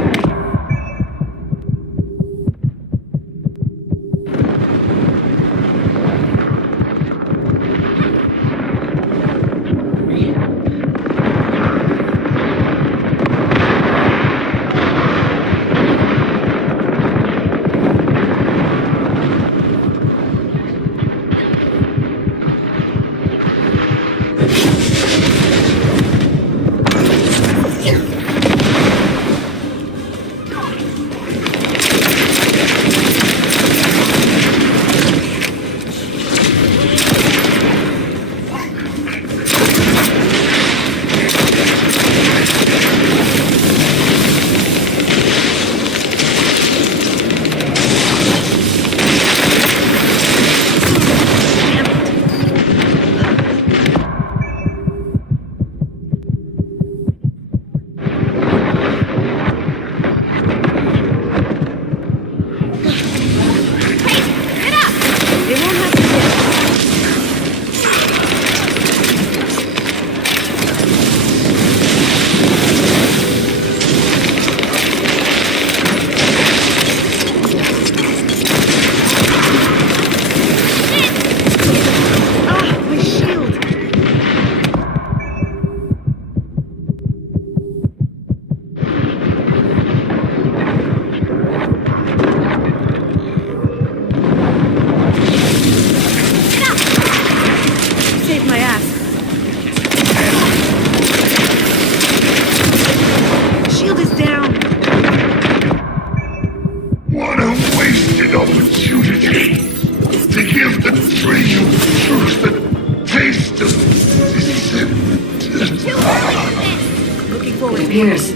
It appears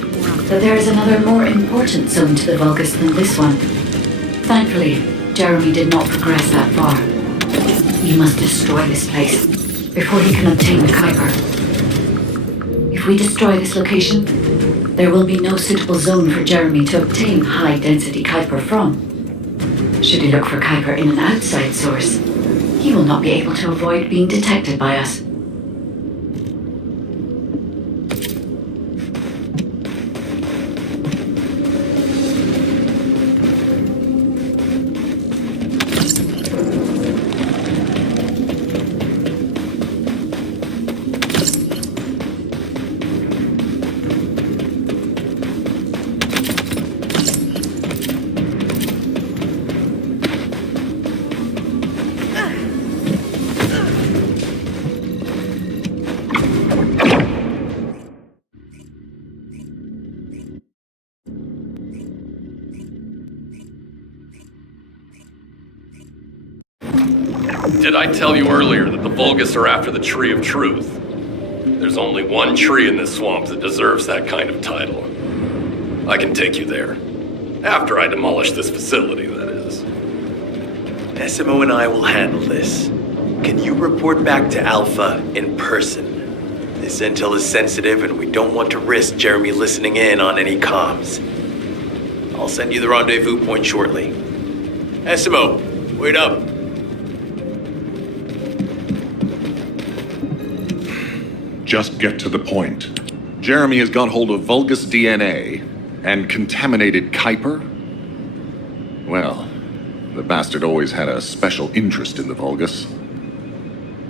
that there is another more important zone to the Vulgus than this one. Thankfully, Jeremy did not progress that far. We must destroy this place before he can obtain the Kuiper. If we destroy this location, there will be no suitable zone for Jeremy to obtain high-density Kuiper from. Should he look for Kuiper in an outside source, he will not be able to avoid being detected by us. Did I tell you earlier that the Vulgus are after the Tree of Truth? There's only one tree in this swamp that deserves that kind of title. I can take you there. After I demolish this facility, that is. SMO and I will handle this. Can you report back to Alpha in person? This intel is sensitive and we don't want to risk Jeremy listening in on any comms. I'll send you the rendezvous point shortly. SMO, wait up. Just get to the point. Jeremy has got hold of Vulgus DNA and contaminated Kuiper? Well, the bastard always had a special interest in the Vulgus.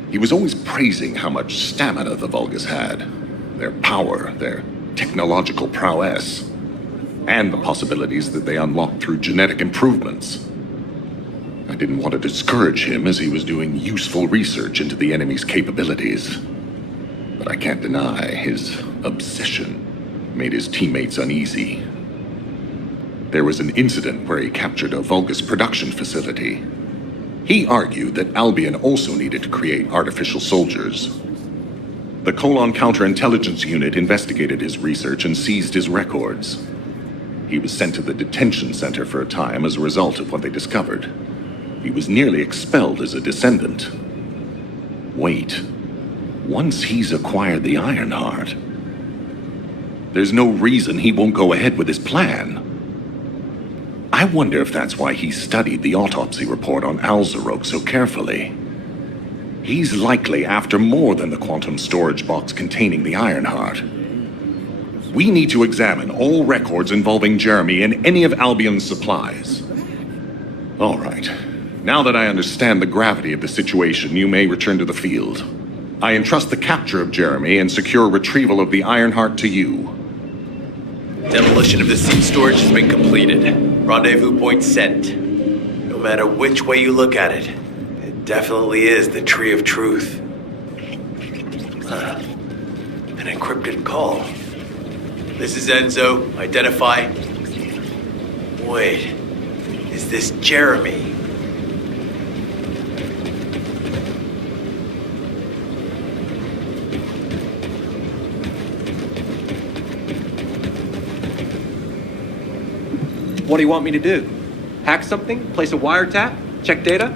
He was always praising how much stamina the Vulgus had, their power, their technological prowess, and the possibilities that they unlocked through genetic improvements. I didn't want to discourage him as he was doing useful research into the enemy's capabilities. But I can't deny his obsession made his teammates uneasy. There was an incident where he captured a Vulgus production facility. He argued that Albion also needed to create artificial soldiers. The Colon Counterintelligence Unit investigated his research and seized his records. He was sent to the detention center for a time as a result of what they discovered. He was nearly expelled as a Descendant. Wait. Once he's acquired the Ironheart, there's no reason he won't go ahead with his plan. I wonder if that's why he studied the autopsy report on Alzarok so carefully. He's likely after more than the quantum storage box containing the Ironheart. We need to examine all records involving Jeremy and any of Albion's supplies. All right. Now that I understand the gravity of the situation, you may return to the field. I entrust the capture of Jeremy and secure retrieval of the Ironheart to you. Demolition of the seed storage has been completed. Rendezvous point sent. No matter which way you look at it, it definitely is the Tree of Truth. An encrypted call. This is Enzo. Identify. Wait. Is this Jeremy? What do you want me to do? Hack something? Place a wiretap? Check data?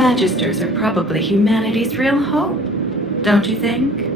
Magisters are probably humanity's real hope, don't you think?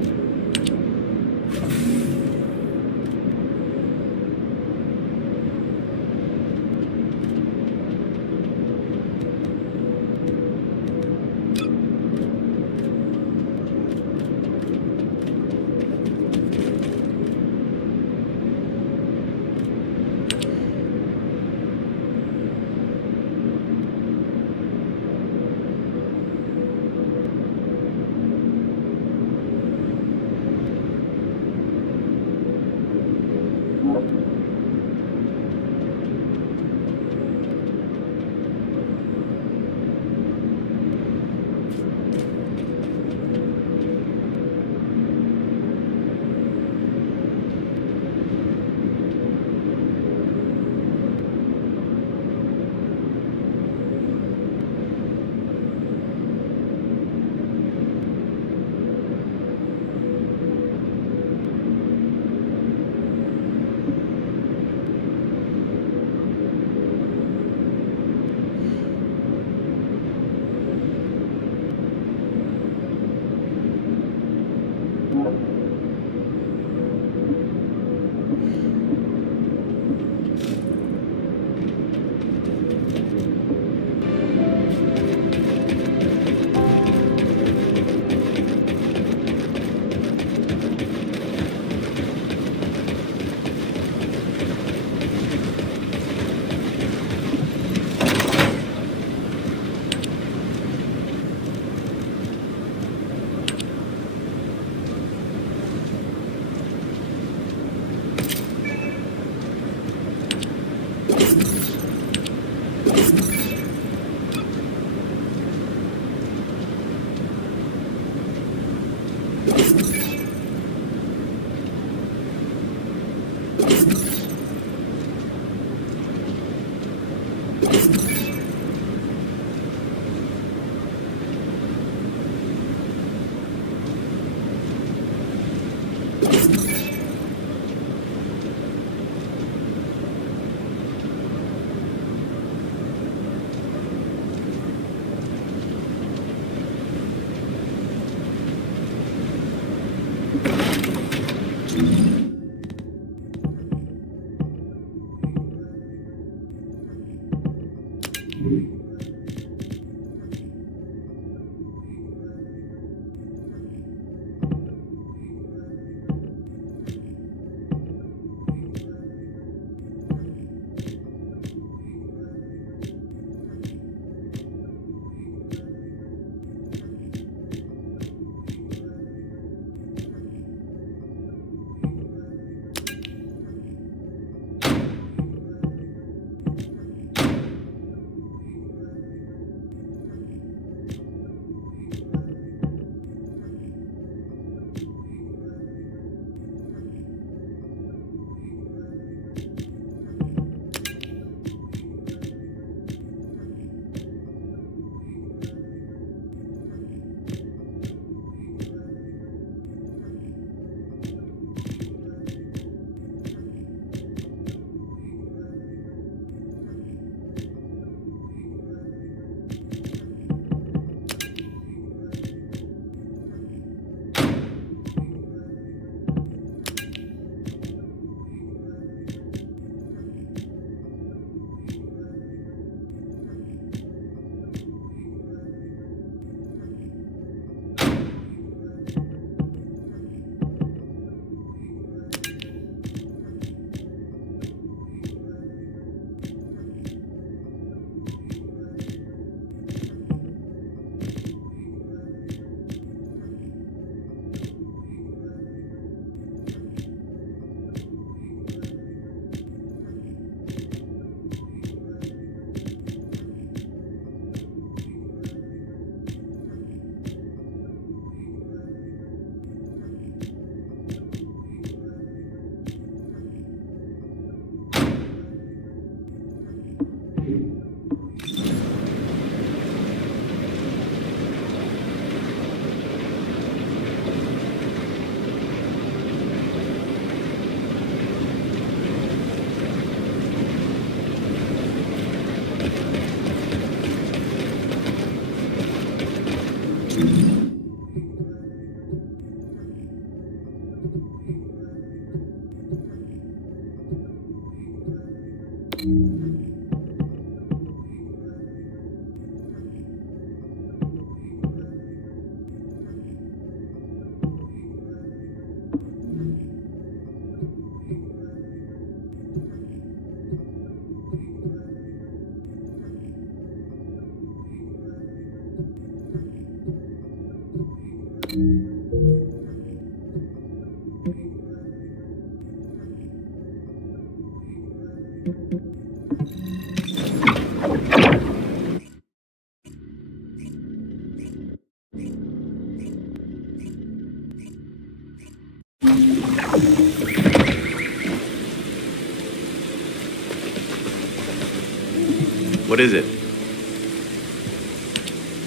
What is it?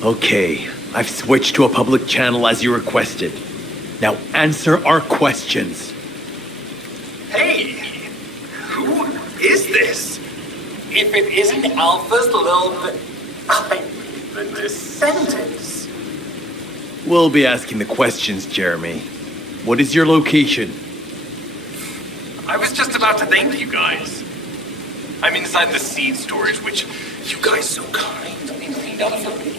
Okay, I've switched to a public channel as you requested. Now answer our questions. Hey! Who is this? If it isn't Alpha's little the Descendants. We'll be asking the questions, Jeremy. What is your location? I was just about to thank you guys. I'm inside the seed storage, which you guys so kindly cleaned up for me.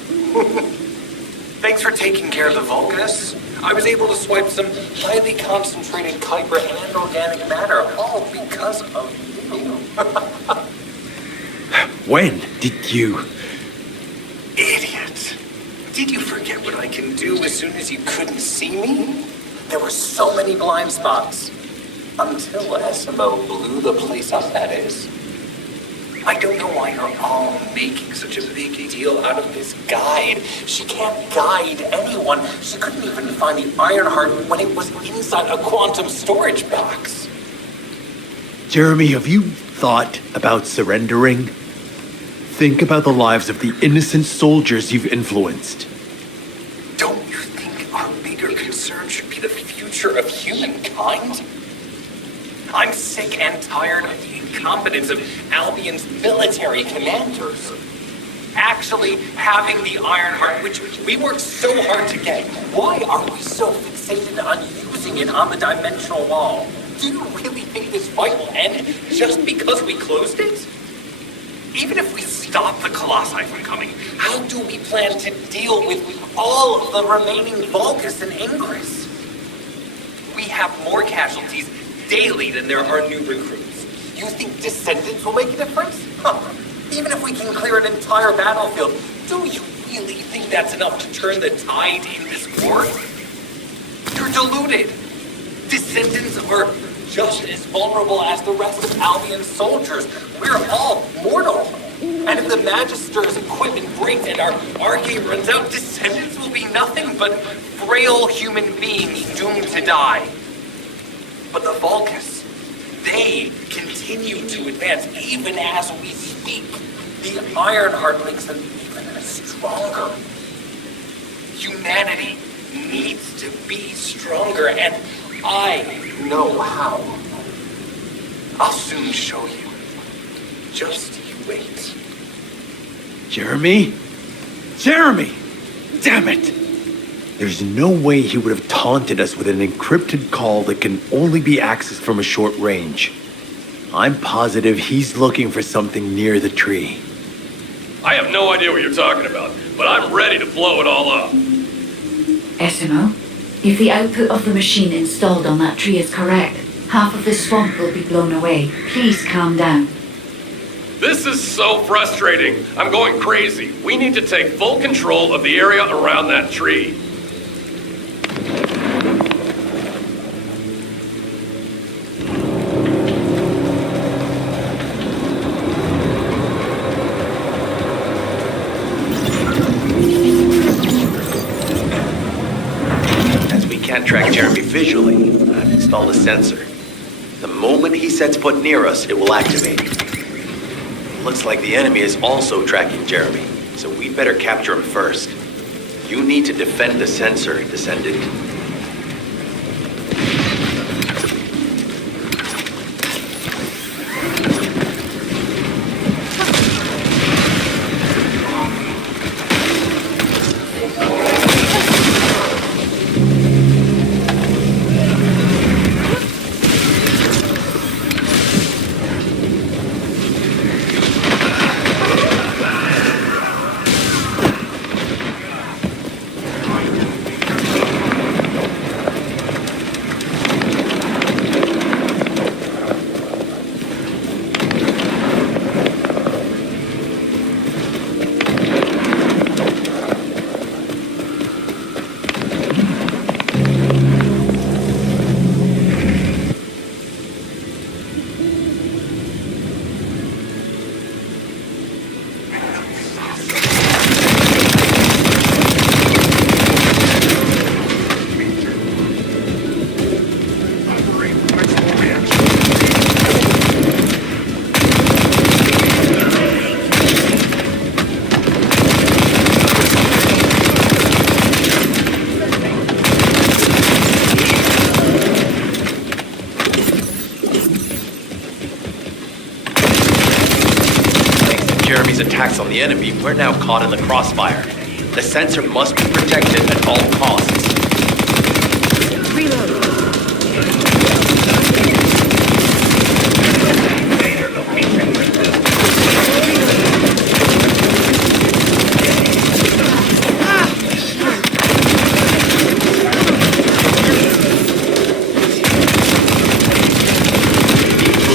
Thanks for taking care of the Vulgus. I was able to swipe some highly concentrated Kuiper and organic matter, all because of you. When did you? Idiot. Did you forget what I can do as soon as you couldn't see me? There were so many blind spots. Until SMO blew the place up, that is. I don't know why you're all making such a big deal out of this guide. She can't guide anyone. She couldn't even find the Ironheart when it was inside a quantum storage box. Jeremy, have you thought about surrendering? Think about the lives of the innocent soldiers you've influenced. Don't you think our bigger concern should be the future of humankind? I'm sick and tired of the incompetence of Albion's military commanders. Actually having the Ironheart, which we worked so hard to get, why are we so fixated on using it on the dimensional wall? Do you really think this fight will end just because we closed it? Even if we stop the Colossi from coming, how do we plan to deal with all of the remaining Vulgus and Ingress? We have more casualties daily than there are new recruits. You think Descendants will make a difference? Huh. Even if we can clear an entire battlefield, do you really think that's enough to turn the tide in this war? You're deluded. Descendants are just as vulnerable as the rest of Albion's soldiers. We're all mortal. And if the Magister's equipment breaks and our arcade runs out, Descendants will be nothing but frail human beings doomed to die. But the Vulgus, they continue to advance even as we speak. The Ironheart makes them even stronger. Humanity needs to be stronger, and I know how. I'll soon show you. Just you wait. Jeremy? Jeremy! Damn it! There's no way he would have taunted us with an encrypted call that can only be accessed from a short range. I'm positive he's looking for something near the tree. I have no idea what you're talking about, but I'm ready to blow it all up. SMO, if the output of the machine installed on that tree is correct, half of the swamp will be blown away. Please calm down. This is so frustrating. I'm going crazy. We need to take full control of the area around that tree. Track Jeremy visually. I've installed a sensor. The moment he sets foot near us, it will activate. Looks like the enemy is also tracking Jeremy, so we'd better capture him first. You need to defend the sensor, Descendant. Jeremy's attacks on the enemy, we're now caught in the crossfire. The sensor must be protected at all costs. Reload.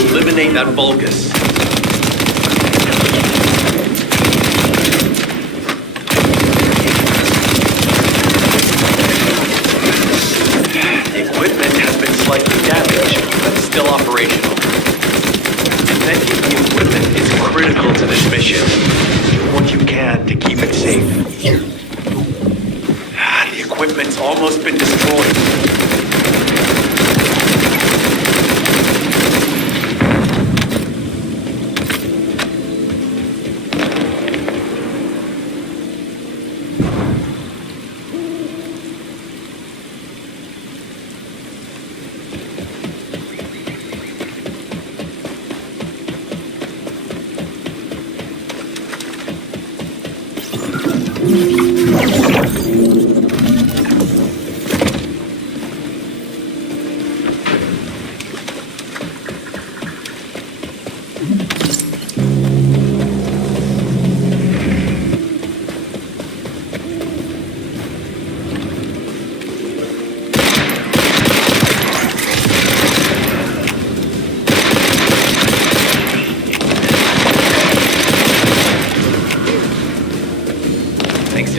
Eliminate that Vulgus. The equipment has been slightly damaged, but still operational. Defending the equipment is critical to this mission. Do what you can to keep it safe. The equipment's almost been destroyed.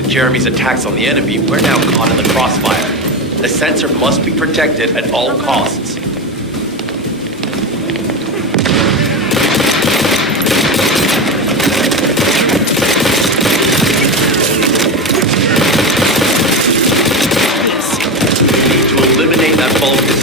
Jeremy's attacks on the enemy, we're now caught in the crossfire. The sensor must be protected at all costs. We need to eliminate that Vulgus.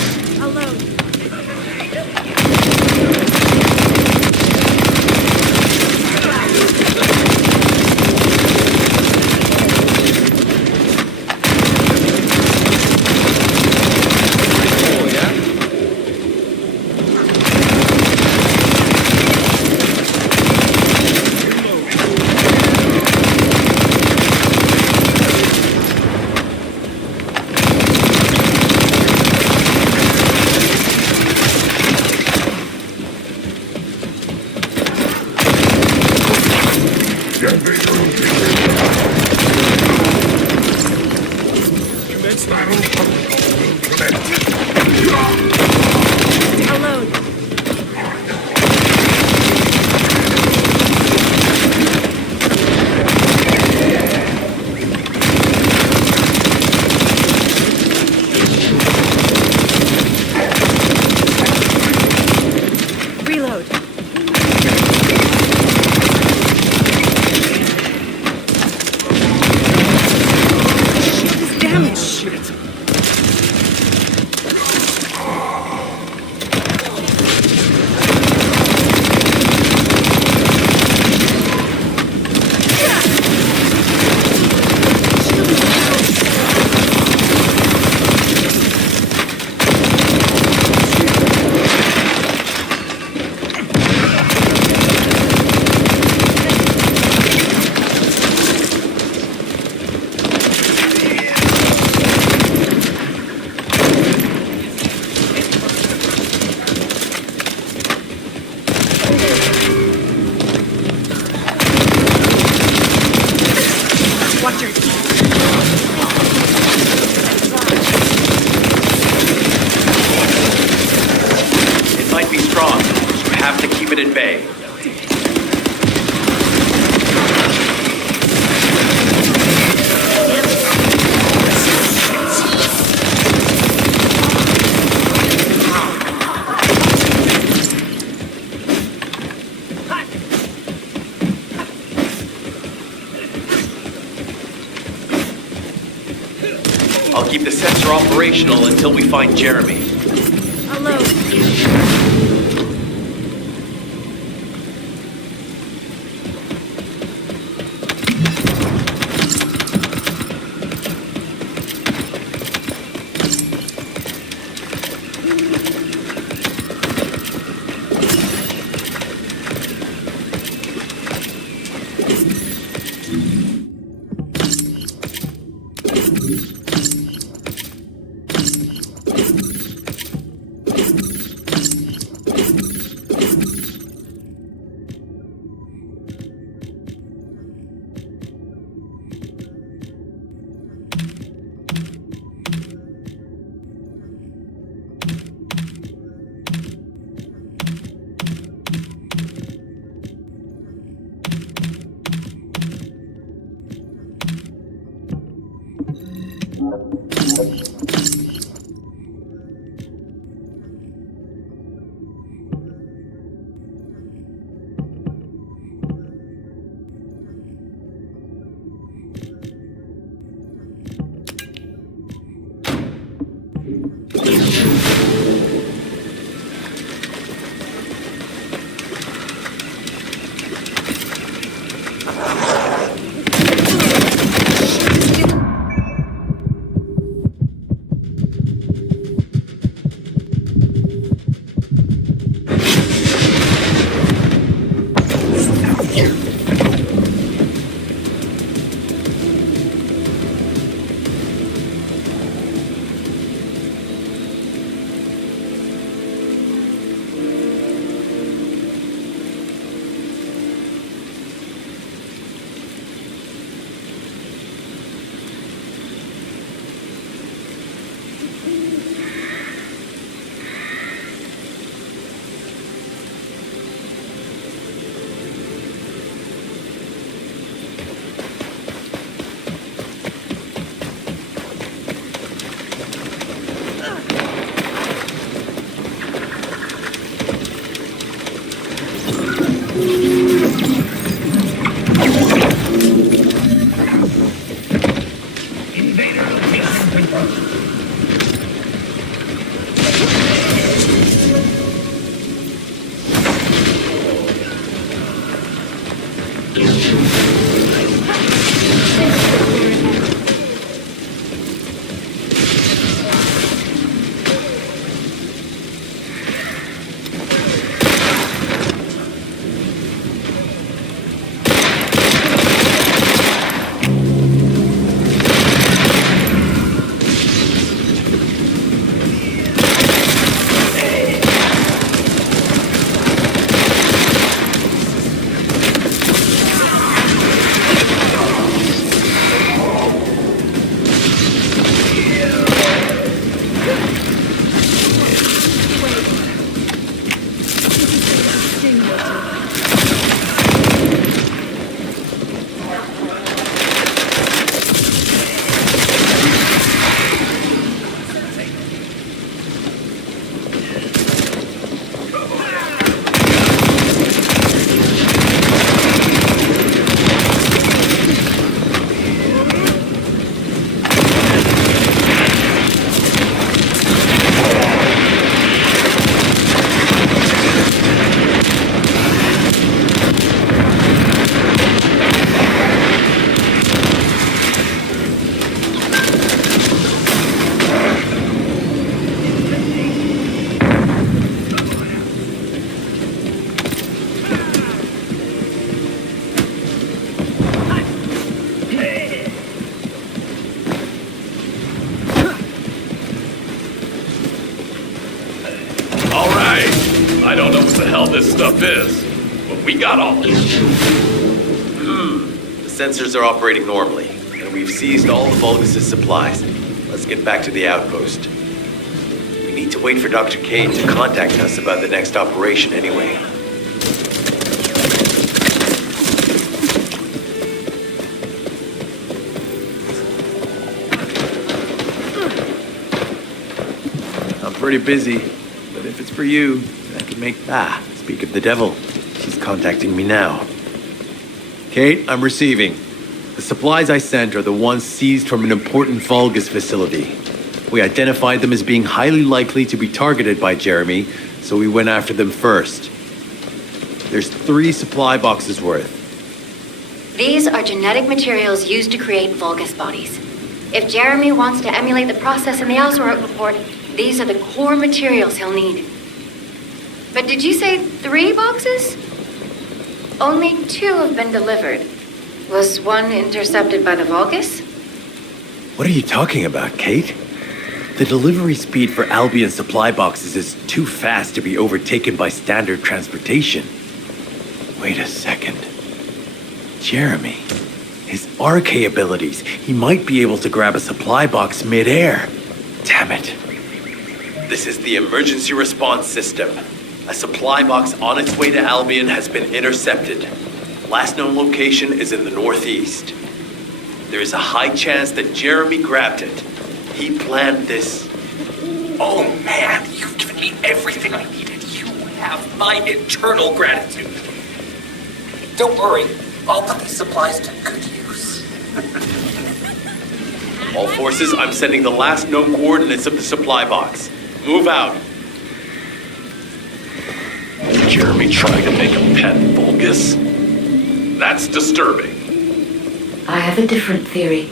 I'll keep the sensor operational until we find Jeremy. this stuff is, but we got all this. The sensors are operating normally, and we've seized all the Vulgus' supplies. Let's get back to the outpost. We need to wait for Dr. Cade to contact us about the next operation anyway. I'm pretty busy, but if it's for you, I can make... Speak of the devil. She's contacting me now. Kate, I'm receiving. The supplies I sent are the ones seized from an important Vulgus facility. We identified them as being highly likely to be targeted by Jeremy, so we went after them first. There's 3 supply boxes worth. These are genetic materials used to create Vulgus bodies. If Jeremy wants to emulate the process in the Alzarot report, these are the core materials he'll need. But did you say 3 boxes? Only 2 have been delivered. Was one intercepted by the Vulgus? What are you talking about, Kate? The delivery speed for Albion supply boxes is too fast to be overtaken by standard transportation. Wait a second. Jeremy. His RK abilities. He might be able to grab a supply box mid-air. Damn it. This is the emergency response system. A supply box on its way to Albion has been intercepted. Last known location is in the northeast. There is a high chance that Jeremy grabbed it. He planned this. Oh man, you've given me everything I needed. You have my eternal gratitude. Don't worry, I'll put these supplies to good use. All forces, I'm sending the last known coordinates of the supply box. Move out. Jeremy trying to make a pet Vulgus? That's disturbing. I have a different theory.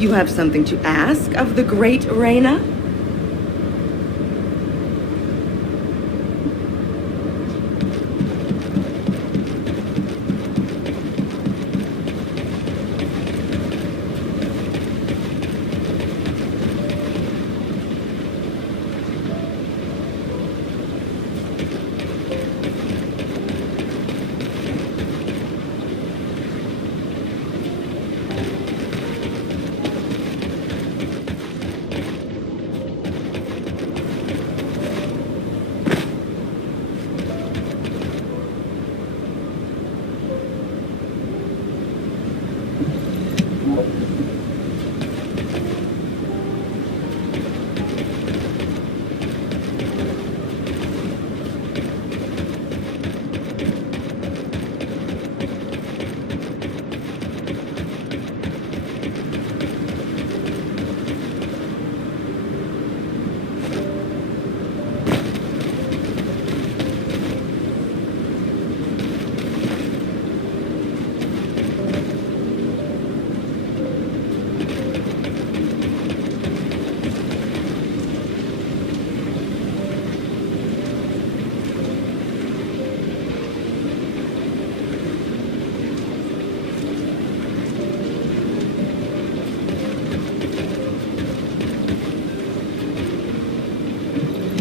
You have something to ask of the great Reyna?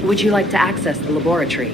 Would you like to access the laboratory?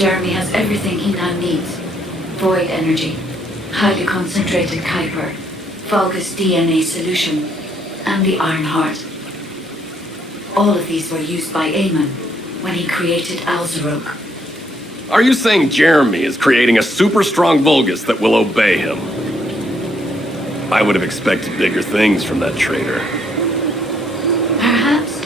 Jeremy has everything he now needs. Void energy, highly concentrated Kuiper, Vulgus DNA solution, and the Iron Heart. All of these were used by Eamon when he created Alzarok. Are you saying Jeremy is creating a super strong Vulgus that will obey him? I would have expected bigger things from that traitor. Perhaps,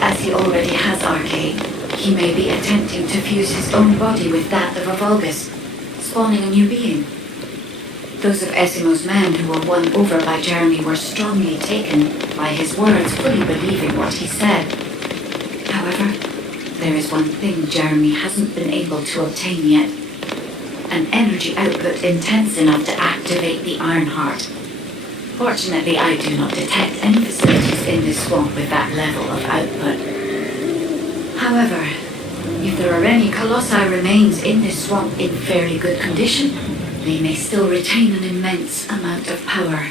as he already has Arcade, he may be attempting to fuse his own body with that of a Vulgus, spawning a new being. Those of Esimo's men who were won over by Jeremy were strongly taken by his words, fully believing what he said. However, there is one thing Jeremy hasn't been able to obtain yet. An energy output intense enough to activate the Iron Heart. Fortunately, I do not detect any facilities in this swamp with that level of output. However, if there are any Colossi remains in this swamp in fairly good condition, they may still retain an immense amount of power.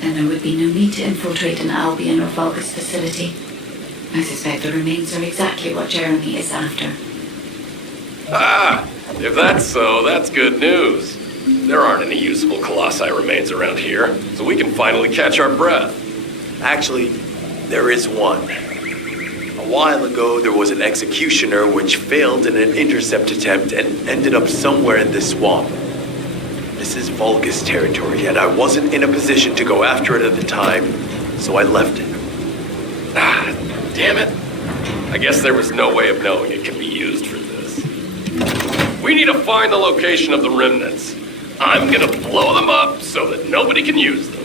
Then there would be no need to infiltrate an Albion or Vulgus facility. I suspect the remains are exactly what Jeremy is after. Ah! If that's so, that's good news. There aren't any usable Colossi remains around here, so we can finally catch our breath. Actually, there is one. A while ago, there was an executioner which failed in an intercept attempt and ended up somewhere in this swamp. This is Vulgus territory, and I wasn't in a position to go after it at the time, so I left it. Ah, damn it. I guess there was no way of knowing it can be used for this. We need to find the location of the remnants. I'm gonna blow them up so that nobody can use them.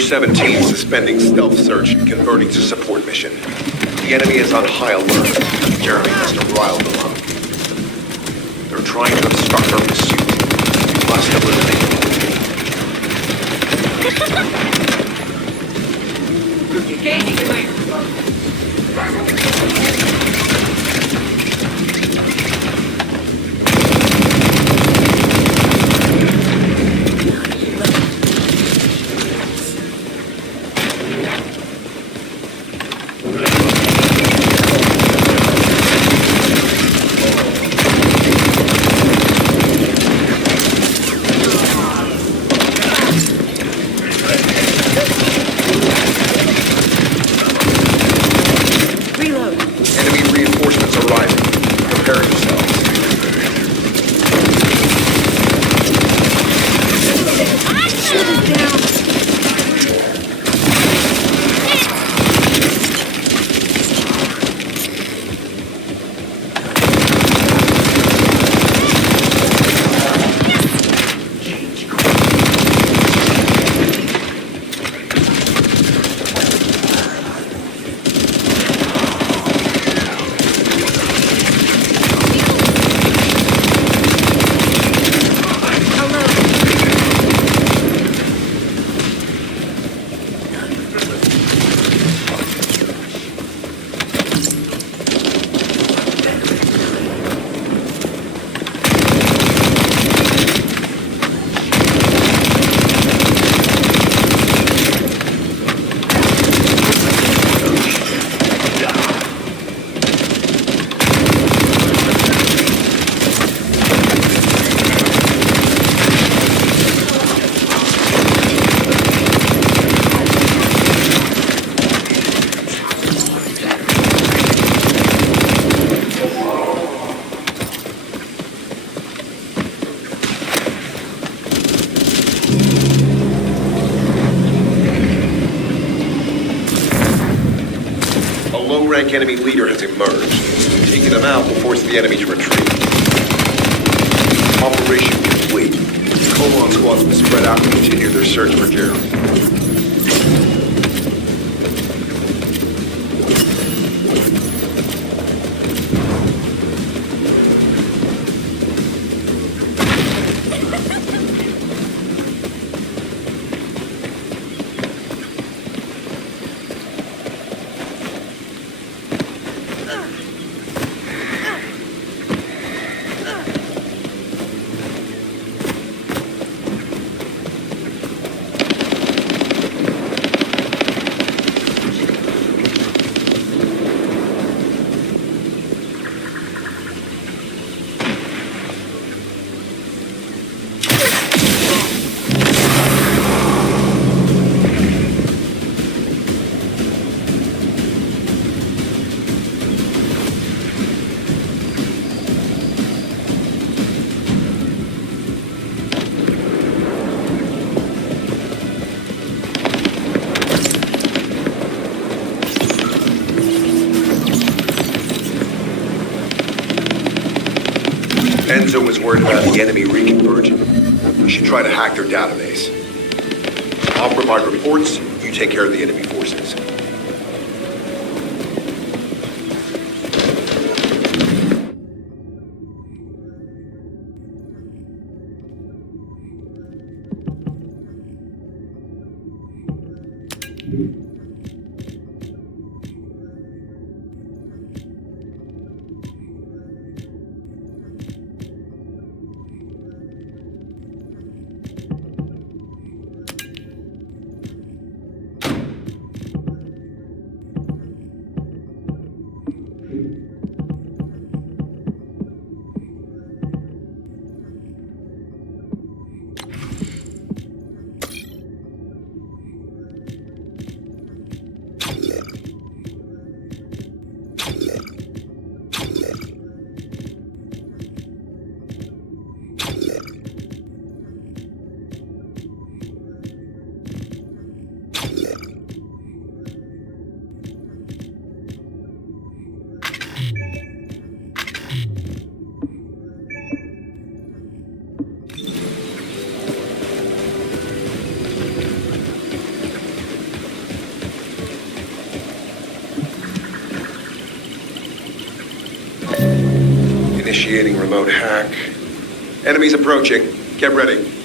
Number 17 suspending stealth search and converting to support mission. The enemy is on high alert. Jeremy must have riled them up. They're trying to obstruct our pursuit. We must eliminate them. Low-rank enemy leader has emerged. Taking them out will force the enemy to retreat. Operation complete. Colon squads will spread out and continue their search for Jeremy. Enzo was worried about the enemy reconverging. We should try to hack their database. I'll provide reports, you take care of the enemy forces. Initiating remote hack. Enemies approaching. Get ready.